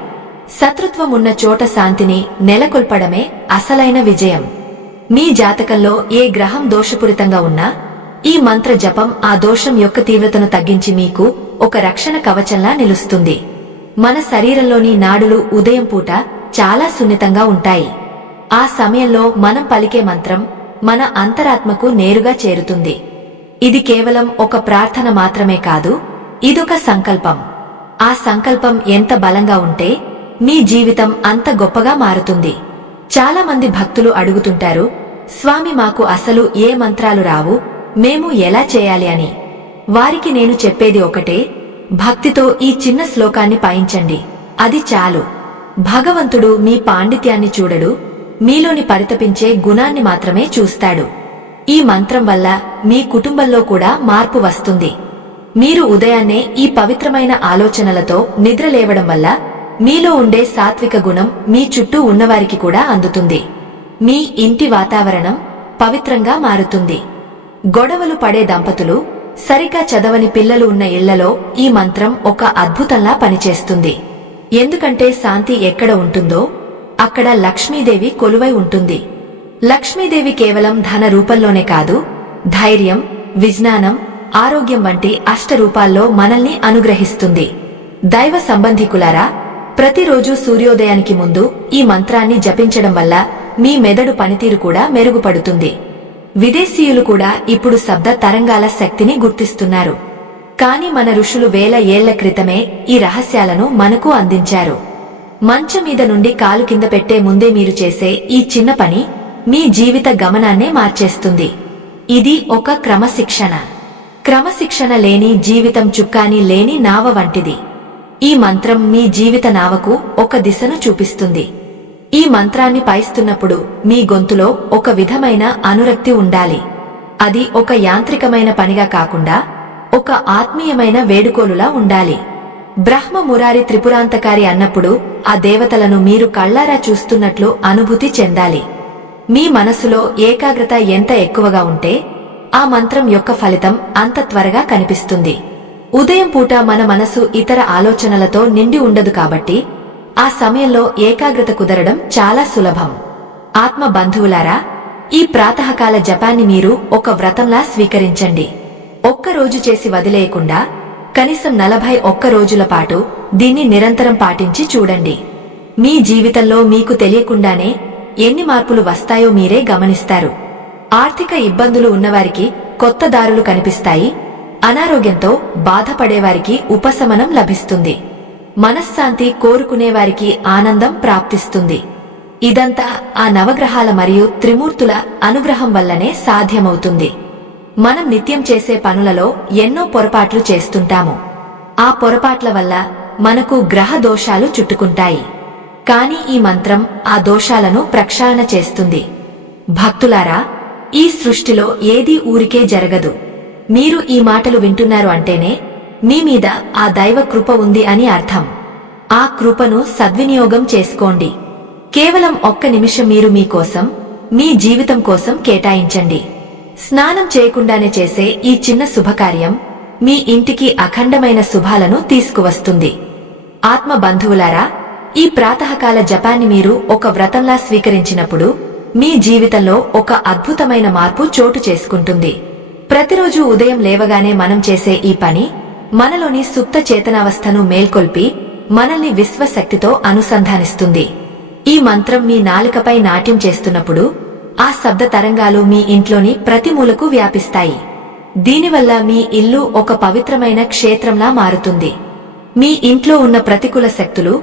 శత్రుత్వం ఉన్న చోట శాంతిని నెలకొల్పడమే అసలైన విజయం. మీ జాతకంలో ఏ గ్రహం దోషపూరితంగా ఉన్నా ఈ మంత్ర జపం ఆ దోషం యొక్క తీవ్రతను తగ్గించి మీకు ఒక రక్షణ కవచంలా నిలుస్తుంది. మన శరీరంలోని నాడులు ఉదయం పూట చాలా సున్నితంగా ఉంటాయి. ఆ సమయంలో మనం పలికే మంత్రం మన అంతరాత్మకు నేరుగా చేరుతుంది. ఇది కేవలం ఒక ప్రార్థన మాత్రమే కాదు, ఇదొక సంకల్పం. ఆ సంకల్పం ఎంత బలంగా ఉంటే మీ జీవితం అంత గొప్పగా మారుతుంది. చాలా మంది భక్తులు అడుగుతుంటారు, స్వామి, మాకు అసలు ఏ మంత్రాలు రావు, మేము ఎలా చేయాలి అని. వారికి నేను చెప్పేది ఒకటే, భక్తితో ఈ చిన్న శ్లోకాన్ని పఠించండి, అది చాలు. భగవంతుడు మీ పాండిత్యాన్ని చూడడు, మీలోని పరితపించే గుణాన్ని మాత్రమే చూస్తాడు. ఈ మంత్రం వల్ల మీ కుటుంబంలో కూడా మార్పు వస్తుంది. మీరు ఉదయాన్నే ఈ పవిత్రమైన ఆలోచనలతో నిద్రలేవడం వల్ల మీలో ఉండే సాత్విక గుణం మీ చుట్టూ ఉన్నవారికి కూడా అందుతుంది. మీ ఇంటి వాతావరణం పవిత్రంగా మారుతుంది. గొడవలు పడే దంపతులు, సరిగా చదవని పిల్లలు ఉన్న ఇళ్లలో ఈ మంత్రం ఒక అద్భుతంలా పనిచేస్తుంది. ఎందుకంటే శాంతి ఎక్కడ ఉంటుందో అక్కడ లక్ష్మీదేవి కొలువై ఉంటుంది. లక్ష్మీదేవి కేవలం ధన రూపంలోనే కాదు, ధైర్యం, విజ్ఞానం, ఆరోగ్యం వంటి అష్టరూపాల్లో మనల్ని అనుగ్రహిస్తుంది. దైవ సంబంధికులారా, ప్రతిరోజు సూర్యోదయానికి ముందు ఈ మంత్రాన్ని జపించడం వల్ల మీ మెదడు పనితీరు కూడా మెరుగుపడుతుంది. విదేశీయులు కూడా ఇప్పుడు శబ్ద తరంగాల శక్తిని గుర్తిస్తున్నారు. కాని మన ఋషులు వేల ఏళ్ల క్రితమే ఈ రహస్యాలను మనకు అందించారు. మంచం మీద నుండి కాలు కింద పెట్టే ముందే మీరు చేసే ఈ చిన్న పని మీ జీవిత గమనాన్నే మార్చేస్తుంది. ఇది ఒక క్రమశిక్షణ. క్రమశిక్షణ లేని జీవితం చుక్కాని లేని నావ వంటిది. ఈ మంత్రం మీ జీవిత నావకు ఒక దిశను చూపిస్తుంది. ఈ మంత్రాన్ని పఠిస్తున్నప్పుడు మీ గొంతులో ఒక విధమైన అనురక్తి ఉండాలి. అది ఒక యాంత్రికమైన పనిగా కాకుండా ఒక ఆత్మీయమైన వేడుకోలులా ఉండాలి. బ్రహ్మ మురారి త్రిపురాంతకారి అన్నప్పుడు ఆ దేవతలను మీరు కళ్లారా చూస్తున్నట్లు అనుభూతి చెందాలి. మీ మనసులో ఏకాగ్రత ఎంత ఎక్కువగా ఉంటే ఆ మంత్రం యొక్క ఫలితం అంత త్వరగా కనిపిస్తుంది. ఉదయం పూట మన మనసు ఇతర ఆలోచనలతో నిండి ఉండదు కాబట్టి ఆ సమయంలో ఏకాగ్రత కుదరడం చాలా సులభం. ఆత్మ బంధువులారా, ఈ ప్రాతకాల జపాన్ని మీరు ఒక వ్రతంలా స్వీకరించండి. ఒక్కరోజు చేసి వదిలేయకుండా కనీసం 41 రోజుల పాటు దీన్ని నిరంతరం పాటించి చూడండి. మీ జీవితంలో మీకు తెలియకుండానే ఎన్ని మార్పులు వస్తాయో మీరే గమనిస్తారు. ఆర్థిక ఇబ్బందులు ఉన్నవారికి కొత్త దారులు కనిపిస్తాయి. అనారోగ్యంతో బాధపడేవారికి ఉపశమనం లభిస్తుంది. మనశ్శాంతి కోరుకునేవారికి ఆనందం ప్రాప్తిస్తుంది. ఇదంతా ఆ నవగ్రహాల మరియు త్రిమూర్తుల అనుగ్రహం వల్లనే సాధ్యమవుతుంది. మనం నిత్యం చేసే పనులలో ఎన్నో పొరపాట్లు చేస్తుంటాము. ఆ పొరపాట్ల వల్ల మనకు గ్రహ దోషాలు చుట్టుకుంటాయి. కాని ఈ మంత్రం ఆ దోషాలను ప్రక్షాళన చేస్తుంది. భక్తులారా, ఈ సృష్టిలో ఏదీ ఊరికే జరగదు. మీరు ఈ మాటలు వింటున్నారు అంటేనే మీ మీద ఆ దైవ కృప ఉంది అని అర్థం. ఆ కృపను సద్వినియోగం చేసుకోండి. కేవలం 1 నిమిషం మీరు మీకోసం, మీ జీవితం కోసం కేటాయించండి. స్నానం చేయకుండానే చేసే ఈ చిన్న శుభకార్యం మీ ఇంటికి అఖండమైన శుభాలను తీసుకువస్తుంది. ఆత్మ బంధువులారా, ఈ ప్రాతకాల జపాన్ని మీరు ఒక వ్రతంలా స్వీకరించినప్పుడు మీ జీవితంలో ఒక అద్భుతమైన మార్పు చోటు చేసుకుంటుంది. ప్రతిరోజు ఉదయం లేవగానే మనం చేసే ఈ పని మనలోని సుప్త చేతనావస్థను మేల్కొల్పి మనల్ని విశ్వశక్తితో అనుసంధానిస్తుంది. ఈ మంత్రం మీ నాలుకపై నాట్యం చేస్తున్నప్పుడు ఆ శబ్ద తరంగాలు మీ ఇంట్లోని ప్రతి మూలకు వ్యాపిస్తాయి. దీనివల్ల మీ ఇల్లు ఒక పవిత్రమైన క్షేత్రంలా మారుతుంది. మీ ఇంట్లో ఉన్న ప్రతికూల శక్తులు,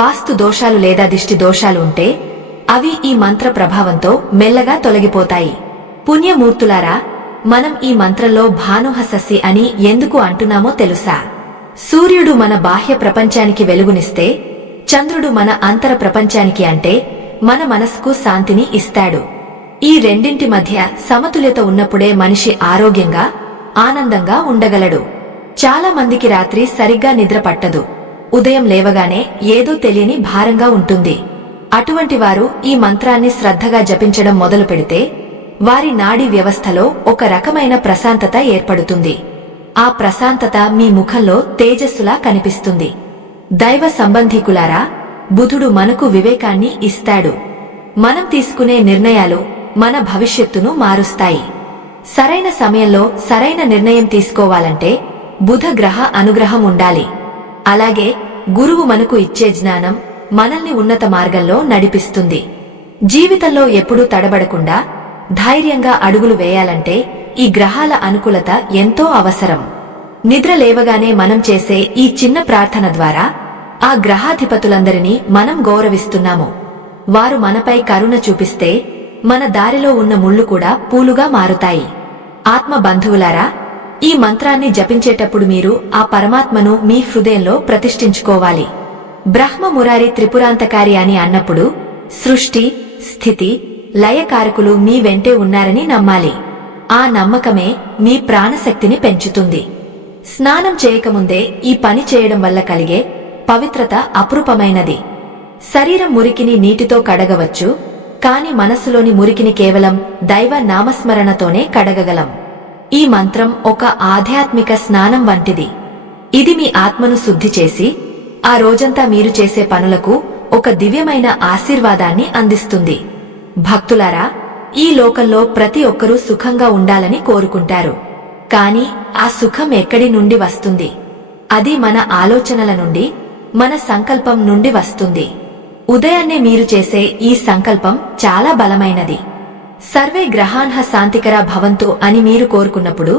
వాస్తు దోషాలు లేదా దిష్టి దోషాలు ఉంటే అవి ఈ మంత్ర ప్రభావంతో మెల్లగా తొలగిపోతాయి. పుణ్యమూర్తులారా, మనం ఈ మంత్రంలో భానుహసస్సి అని ఎందుకు అంటున్నామో తెలుసా? సూర్యుడు మన బాహ్య ప్రపంచానికి వెలుగునిస్తే చంద్రుడు మన అంతర ప్రపంచానికి అంటే మన మనసుకు శాంతిని ఇస్తాడు. ఈ రెండింటి మధ్య సమతుల్యత ఉన్నప్పుడే మనిషి ఆరోగ్యంగా, ఆనందంగా ఉండగలడు. చాలా మందికి రాత్రి సరిగ్గా నిద్ర పట్టదు. ఉదయం లేవగానే ఏదో తెలియని భారంగా ఉంటుంది. అటువంటి వారు ఈ మంత్రాన్ని శ్రద్ధగా జపించడం మొదలు పెడితే వారి నాడీ వ్యవస్థలో ఒక రకమైన ప్రశాంతత ఏర్పడుతుంది. ఆ ప్రశాంతత మీ ముఖంలో తేజస్సులా కనిపిస్తుంది. దైవ సంబంధీకులారా, బుధుడు మనకు వివేకాన్ని ఇస్తాడు. మనం తీసుకునే నిర్ణయాలు మన భవిష్యత్తును మారుస్తాయి. సరైన సమయంలో సరైన నిర్ణయం తీసుకోవాలంటే బుధ గ్రహ అనుగ్రహం ఉండాలి. అలాగే గురువు మనకు ఇచ్చే జ్ఞానం మనల్ని ఉన్నత మార్గంలో నడిపిస్తుంది. జీవితంలో ఎప్పుడూ తడబడకుండా ధైర్యంగా అడుగులు వేయాలంటే ఈ గ్రహాల అనుకూలత ఎంతో అవసరం. నిద్ర లేవగానే మనం చేసే ఈ చిన్న ప్రార్థన ద్వారా ఆ గ్రహాధిపతులందరినీ మనం గౌరవిస్తున్నాము. వారు మనపై కరుణ చూపిస్తే మన దారిలో ఉన్న ముళ్ళు కూడా పూలుగా మారుతాయి. ఆత్మ బంధువులారా, ఈ మంత్రాన్ని జపించేటప్పుడు మీరు ఆ పరమాత్మను మీ హృదయంలో ప్రతిష్ఠించుకోవాలి. బ్రహ్మ మురారి త్రిపురాంతకారి అని అన్నప్పుడు సృష్టి, స్థితి, లయకారకులు మీ వెంటే ఉన్నారని నమ్మాలి. ఆ నమ్మకమే మీ ప్రాణశక్తిని పెంచుతుంది. స్నానం చేయకముందే ఈ పని చేయడం వల్ల కలిగే పవిత్రత అపురూపమైనది. శరీరం మురికిని నీటితో కడగవచ్చు, కాని మనస్సులోని మురికిని కేవలం దైవ నామస్మరణతోనే కడగగలం. ఈ మంత్రం ఒక ఆధ్యాత్మిక స్నానం వంటిది. ఇది మీ ఆత్మను శుద్ధి చేసి ఆ రోజంతా మీరు చేసే పనులకు ఒక దివ్యమైన ఆశీర్వాదాన్ని అందిస్తుంది. భక్తులారా, ఈ లోకంలో ప్రతి ఒక్కరూ సుఖంగా ఉండాలని కోరుకుంటారు. కాని ఆ సుఖం ఎక్కడి నుండి వస్తుంది? అది మన ఆలోచనల నుండి, మన సంకల్పం నుండి వస్తుంది. ఉదయాన్నే మీరు చేసే ఈ సంకల్పం చాలా బలమైనది. సర్వే గ్రహాన్హ శాంతికర భవంతు అని మీరు కోరుకున్నప్పుడు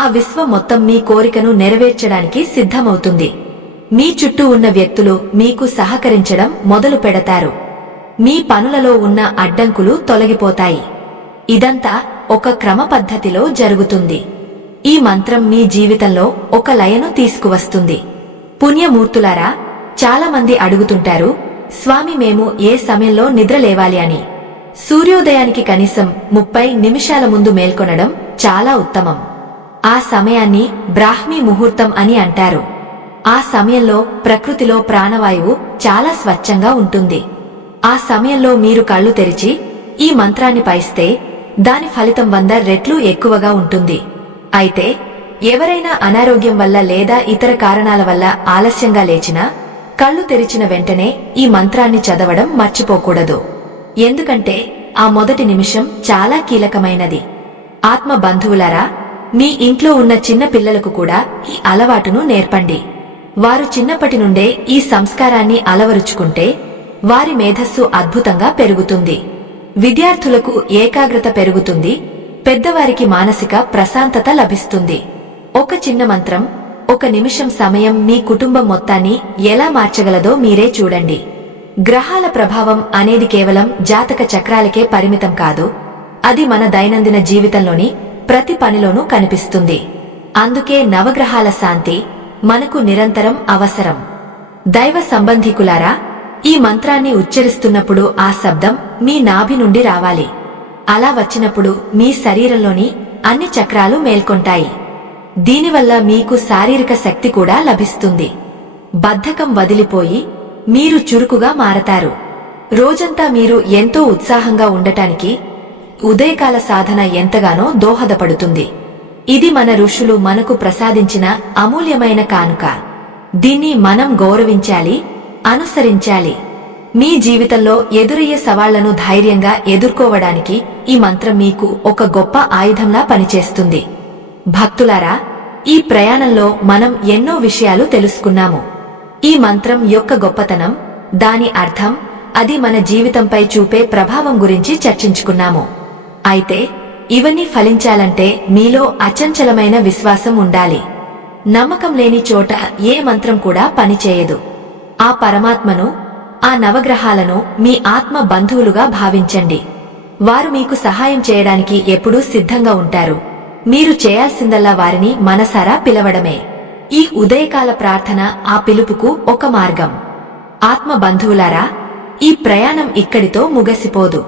ఆ విశ్వం మొత్తం మీ కోరికను నెరవేర్చడానికి సిద్ధమవుతుంది. మీ చుట్టూ ఉన్న వ్యక్తులు మీకు సహకరించడం మొదలు పెడతారు. మీ పనులలో ఉన్న అడ్డంకులు తొలగిపోతాయి. ఇదంతా ఒక క్రమ పద్ధతిలో జరుగుతుంది. ఈ మంత్రం మీ జీవితంలో ఒక లయను తీసుకువస్తుంది. పుణ్యమూర్తులారా, చాలా మంది అడుగుతుంటారు, స్వామి, మేము ఏ సమయంలో నిద్ర లేవాలి అని. సూర్యోదయానికి కనీసం 30 నిమిషాల ముందు మేల్కొనడం చాలా ఉత్తమం. ఆ సమయాన్ని బ్రాహ్మీ ముహూర్తం అని అంటారు. ఆ సమయంలో ప్రకృతిలో ప్రాణవాయువు చాలా స్వచ్ఛంగా ఉంటుంది. ఆ సమయంలో మీరు కళ్ళు తెరిచి ఈ మంత్రాన్ని పఠిస్తే దాని ఫలితం 100 రెట్లు ఎక్కువగా ఉంటుంది. అయితే ఎవరైనా అనారోగ్యం వల్ల లేదా ఇతర కారణాల వల్ల ఆలస్యంగా లేచినా కళ్ళు తెరిచిన వెంటనే ఈ మంత్రాన్ని చదవడం మర్చిపోకూడదు. ఎందుకంటే ఆ మొదటి నిమిషం చాలా కీలకమైనది. ఆత్మ బంధువులారా, మీ ఇంట్లో ఉన్న చిన్న పిల్లలకు కూడా ఈ అలవాటును నేర్పండి. వారు చిన్నప్పటి నుండే ఈ సంస్కారాన్ని అలవరుచుకుంటే వారి మేధస్సు అద్భుతంగా పెరుగుతుంది. విద్యార్థులకు ఏకాగ్రత పెరుగుతుంది. పెద్దవారికి మానసిక ప్రశాంతత లభిస్తుంది. ఒక చిన్న మంత్రం 1 నిమిషం సమయం మీ కుటుంబం మొత్తాన్ని ఎలా మార్చగలదో మీరే చూడండి. గ్రహాల ప్రభావం అనేది కేవలం జాతక చక్రాలకే పరిమితం కాదు. అది మన దైనందిన జీవితంలోని ప్రతి పనిలోనూ కనిపిస్తుంది. అందుకే నవగ్రహాల శాంతి మనకు నిరంతరం అవసరం. దైవ సంబంధికులారా, ఈ మంత్రాన్ని ఉచ్చరిస్తున్నప్పుడు ఆ శబ్దం మీ నాభి నుండి రావాలి. అలా వచ్చినప్పుడు మీ శరీరంలోని అన్ని చక్రాలు మేల్కొంటాయి. దీనివల్ల మీకు శారీరక శక్తి కూడా లభిస్తుంది. బద్ధకం వదిలిపోయి మీరు చురుకుగా మారతారు. రోజంతా మీరు ఎంతో ఉత్సాహంగా ఉండటానికి ఉదయకాల సాధన ఎంతగానో దోహదపడుతుంది. ఇది మన ఋషులు మనకు ప్రసాదించిన అమూల్యమైన కానుక. దీన్ని మనం గౌరవించాలి, అనుసరించాలి. మీ జీవితంలో ఎదురయ్యే సవాళ్లను ధైర్యంగా ఎదుర్కోవడానికి ఈ మంత్రం మీకు ఒక గొప్ప ఆయుధంలా పనిచేస్తుంది. భక్తులారా, ఈ ప్రయాణంలో మనం ఎన్నో విషయాలు తెలుసుకున్నాము. ఈ మంత్రం యొక్క గొప్పతనం, దాని అర్థం, అది మన జీవితంపై చూపే ప్రభావం గురించి చర్చించుకున్నాము. అయితే ఇవన్నీ ఫలించాలంటే మీలో అచంచలమైన విశ్వాసం ఉండాలి. నమ్మకం లేని చోట ఏ మంత్రం కూడా పనిచేయదు. ఆ పరమాత్మను, ఆ నవగ్రహాలను మీ ఆత్మ బంధువులుగా భావించండి. వారు మీకు సహాయం చేయడానికి ఎప్పుడూ సిద్ధంగా ఉంటారు. మీరు చేయాల్సిందల్లా వారిని మనసారా పిలవడమే. ఈ ఉదయకాల ప్రార్థన ఆ పిలుపుకు ఒక మార్గం. ఆత్మ బంధువులారా, ఈ ప్రయాణం ఇక్కడితో ముగసిపోదు.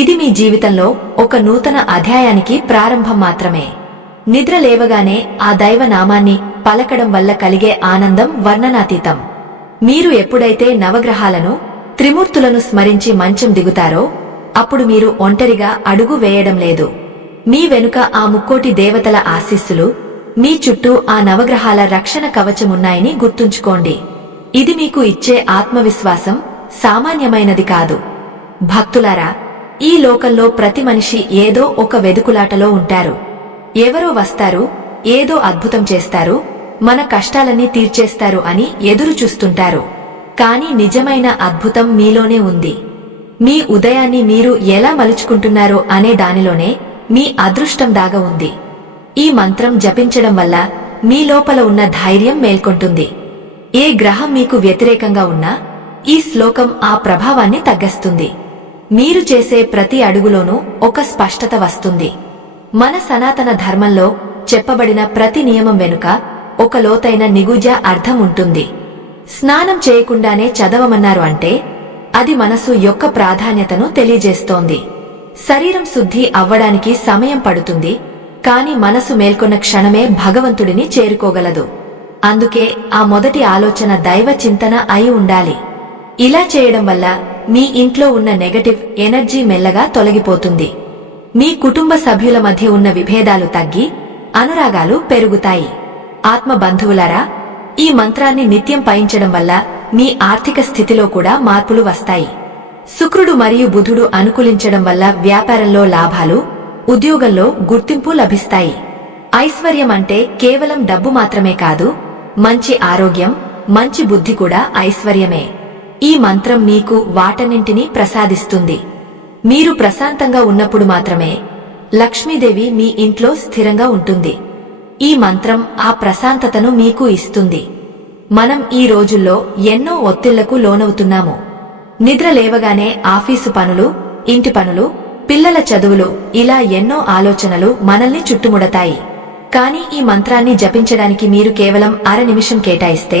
ఇది మీ జీవితంలో ఒక నూతన అధ్యాయానికి ప్రారంభం మాత్రమే. నిద్ర లేవగానే ఆ దైవ నామాన్ని పలకడం వల్ల కలిగే ఆనందం వర్ణనాతీతం. మీరు ఎప్పుడైతే నవగ్రహాలను, త్రిమూర్తులను స్మరించి మంచం దిగుతారో అప్పుడు మీరు ఒంటరిగా అడుగు వేయడం లేదు. మీ వెనుక ఆ ముక్కోటి దేవతల ఆశీస్సులు, మీ చుట్టూ ఆ నవగ్రహాల రక్షణ కవచమున్నాయని గుర్తుంచుకోండి. ఇది మీకు ఇచ్చే ఆత్మవిశ్వాసం సామాన్యమైనది కాదు. భక్తులారా, ఈ లోకంలో ప్రతి మనిషి ఏదో ఒక వెదుకులాటలో ఉంటారు. ఎవరో వస్తారు, ఏదో అద్భుతం చేస్తారు, మన కష్టాలన్నీ తీర్చేస్తారు అని ఎదురు చూస్తుంటారు. కాని నిజమైన అద్భుతం మీలోనే ఉంది. మీ ఉదయాన్ని మీరు ఎలా మలుచుకుంటున్నారో అనే దానిలోనే మీ అదృష్టం దాగా ఉంది. ఈ మంత్రం జపించడం వల్ల మీ లోపల ఉన్న ధైర్యం మేల్కొంటుంది. ఏ గ్రహం మీకు వ్యతిరేకంగా ఉన్నా ఈ శ్లోకం ఆ ప్రభావాన్ని తగ్గిస్తుంది. మీరు చేసే ప్రతి అడుగులోనూ ఒక స్పష్టత వస్తుంది. మన సనాతన ధర్మంలో చెప్పబడిన ప్రతి నియమం వెనుక ఒక లోతైన నిగూఢ అర్థం ఉంటుంది. స్నానం చేయకుండానే చదవమన్నారు అంటే అది మనసు యొక్క ప్రాధాన్యతను తెలియజేస్తోంది. శరీరం శుద్ధి అవ్వడానికి సమయం పడుతుంది, కాని మనసు మేల్కొన్న క్షణమే భగవంతుడిని చేరుకోగలదు. అందుకే ఆ మొదటి ఆలోచన దైవ చింతన అయి ఉండాలి. ఇలా చేయడం వల్ల మీ ఇంట్లో ఉన్న నెగటివ్ ఎనర్జీ మెల్లగా తొలగిపోతుంది. మీ కుటుంబ సభ్యుల మధ్య ఉన్న విభేదాలు తగ్గి అనురాగాలు పెరుగుతాయి. ఆత్మ బంధువులారా, ఈ మంత్రాన్ని నిత్యం పఠించడం వల్ల మీ ఆర్థిక స్థితిలో కూడా మార్పులు వస్తాయి. శుక్రుడు మరియు బుధుడు అనుకూలించడం వల్ల వ్యాపారంలో లాభాలు, ఉద్యోగంలో గుర్తింపు లభిస్తాయి. ఐశ్వర్యం అంటే కేవలం డబ్బు మాత్రమే కాదు, మంచి ఆరోగ్యం, మంచి బుద్ధి కూడా ఐశ్వర్యమే. ఈ మంత్రం మీకు వాటన్నింటినీ ప్రసాదిస్తుంది. మీరు ప్రశాంతంగా ఉన్నప్పుడు మాత్రమే లక్ష్మీదేవి మీ ఇంట్లో స్థిరంగా ఉంటుంది. ఈ మంత్రం ఆ ప్రశాంతతను మీకు ఇస్తుంది. మనం ఈ రోజుల్లో ఎన్నో ఒత్తిళ్లకు లోనవుతున్నాము. నిద్ర లేవగానే ఆఫీసు పనులు, ఇంటి పనులు, పిల్లల చదువులు, ఇలా ఎన్నో ఆలోచనలు మనల్ని చుట్టుముడతాయి. కాని ఈ మంత్రాన్ని జపించడానికి మీరు కేవలం 1/2 నిమిషం కేటాయిస్తే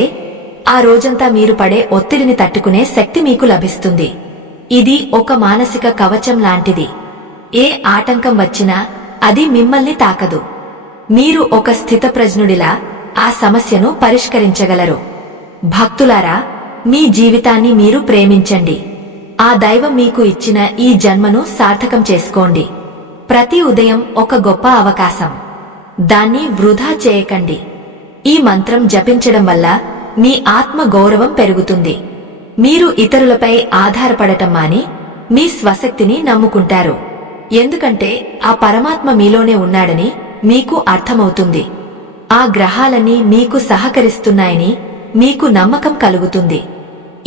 ఆ రోజంతా మీరు పడే ఒత్తిడిని తట్టుకునే శక్తి మీకు లభిస్తుంది. ఇది ఒక మానసిక కవచం లాంటిది. ఏ ఆటంకం వచ్చినా అది మిమ్మల్ని తాకదు. మీరు ఒక స్థితప్రజ్ఞుడిలా ఆ సమస్యను పరిష్కరించగలరు. భక్తులారా, మీ జీవితాన్ని మీరు ప్రేమించండి. ఆ దైవం మీకు ఇచ్చిన ఈ జన్మను సార్థకం చేసుకోండి. ప్రతి ఉదయం ఒక గొప్ప అవకాశం. దాన్ని వృధా చేయకండి. ఈ మంత్రం జపించడం వల్ల మీ ఆత్మ గౌరవం పెరుగుతుంది. మీరు ఇతరులపై ఆధారపడటం మాని మీ స్వశక్తిని నమ్ముకుంటారు. ఎందుకంటే ఆ పరమాత్మ మీలోనే ఉన్నాడని మీకు అర్థమవుతుంది. ఆ గ్రహాలన్నీ మీకు సహకరిస్తున్నాయని మీకు నమ్మకం కలుగుతుంది.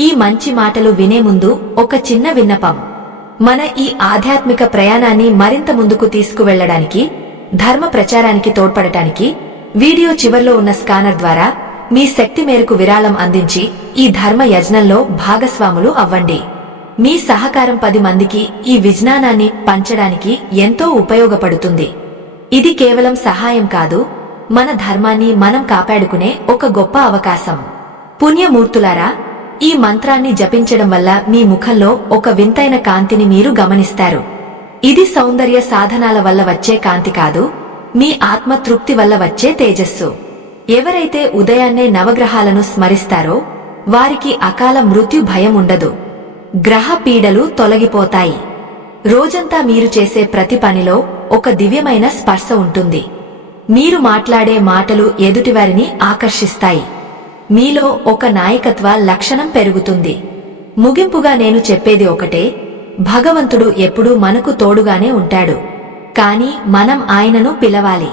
ఈ మంచి మాటలు వినే ముందు ఒక చిన్న విన్నపం. మన ఈ ఆధ్యాత్మిక ప్రయాణాన్ని మరింత ముందుకు తీసుకువెళ్లడానికి, ధర్మ ప్రచారానికి తోడ్పడటానికి వీడియో చివర్లో ఉన్న స్కానర్ ద్వారా మీ శక్తి మేరకు విరాళం అందించి ఈ ధర్మ యజ్ఞంలో భాగస్వాములు అవ్వండి. మీ సహకారం 10 మందికి ఈ విజ్ఞానాన్ని పంచడానికి ఎంతో ఉపయోగపడుతుంది. ఇది కేవలం సహాయం కాదు, మన ధర్మాన్ని మనం కాపాడుకునే ఒక గొప్ప అవకాశం. పుణ్యమూర్తులారా, ఈ మంత్రాన్ని జపించడం వల్ల మీ ముఖంలో ఒక వింతైన కాంతిని మీరు గమనిస్తారు. ఇది సౌందర్య సాధనాల వల్ల వచ్చే కాంతి కాదు, మీ ఆత్మ తృప్తి వల్ల వచ్చే తేజస్సు. ఎవరైతే ఉదయాన్నే నవగ్రహాలను స్మరిస్తారో వారికి అకాల మృత్యు భయం ఉండదు. గ్రహ పీడలు తొలగిపోతాయి. రోజంతా మీరు చేసే ప్రతి పనిలో ఒక దివ్యమైన స్పర్శ ఉంటుంది. మీరు మాట్లాడే మాటలు ఎదుటివారిని ఆకర్షిస్తాయి. మీలో ఒక నాయకత్వ లక్షణం పెరుగుతుంది. ముగింపుగా నేను చెప్పేది ఒకటే, భగవంతుడు ఎప్పుడూ మనకు తోడుగానే ఉంటాడు. కాని మనం ఆయనను పిలవాలి.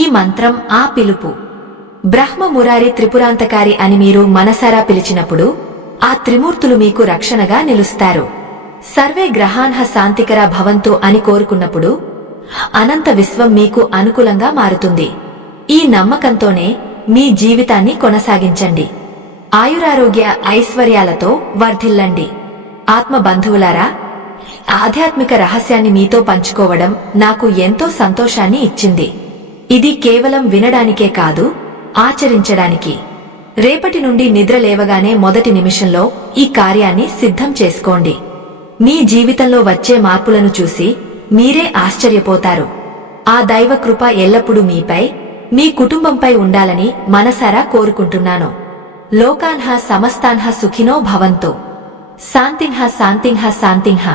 ఈ మంత్రం ఆ పిలుపు. బ్రహ్మ మురారి త్రిపురాంతకారి అని మీరు మనసారా పిలిచినప్పుడు ఆ త్రిమూర్తులు మీకు రక్షణగా నిలుస్తారు. సర్వే గ్రహాన్హ శాంతికర భవంతు అని కోరుకున్నప్పుడు అనంత విశ్వం మీకు అనుకూలంగా మారుతుంది. ఈ నమ్మకంతోనే మీ జీవితాన్ని కొనసాగించండి. ఆయురారోగ్య ఐశ్వర్యాలతో వర్ధిల్లండి. ఆత్మ బంధువులారా, ఆధ్యాత్మిక రహస్యాన్ని మీతో పంచుకోవడం నాకు ఎంతో సంతోషాన్ని ఇచ్చింది. ఇది కేవలం వినడానికే కాదు, ఆచరించడానికి. రేపటి నుండి నిద్ర లేవగానే మొదటి నిమిషంలో ఈ కార్యాన్ని సిద్ధం చేసుకోండి. మీ జీవితంలో వచ్చే మార్పులను చూసి మీరే ఆశ్చర్యపోతారు. ఆ దైవ కృప ఎల్లప్పుడూ మీపై, మీ కుటుంబంపై ఉండాలని మనసారా కోరుకుంటున్నాను. లోకాన్హ సమస్తాన్హ సుఖినో భవంతు. శాంతింహ శాంతింహ శాంతింహ.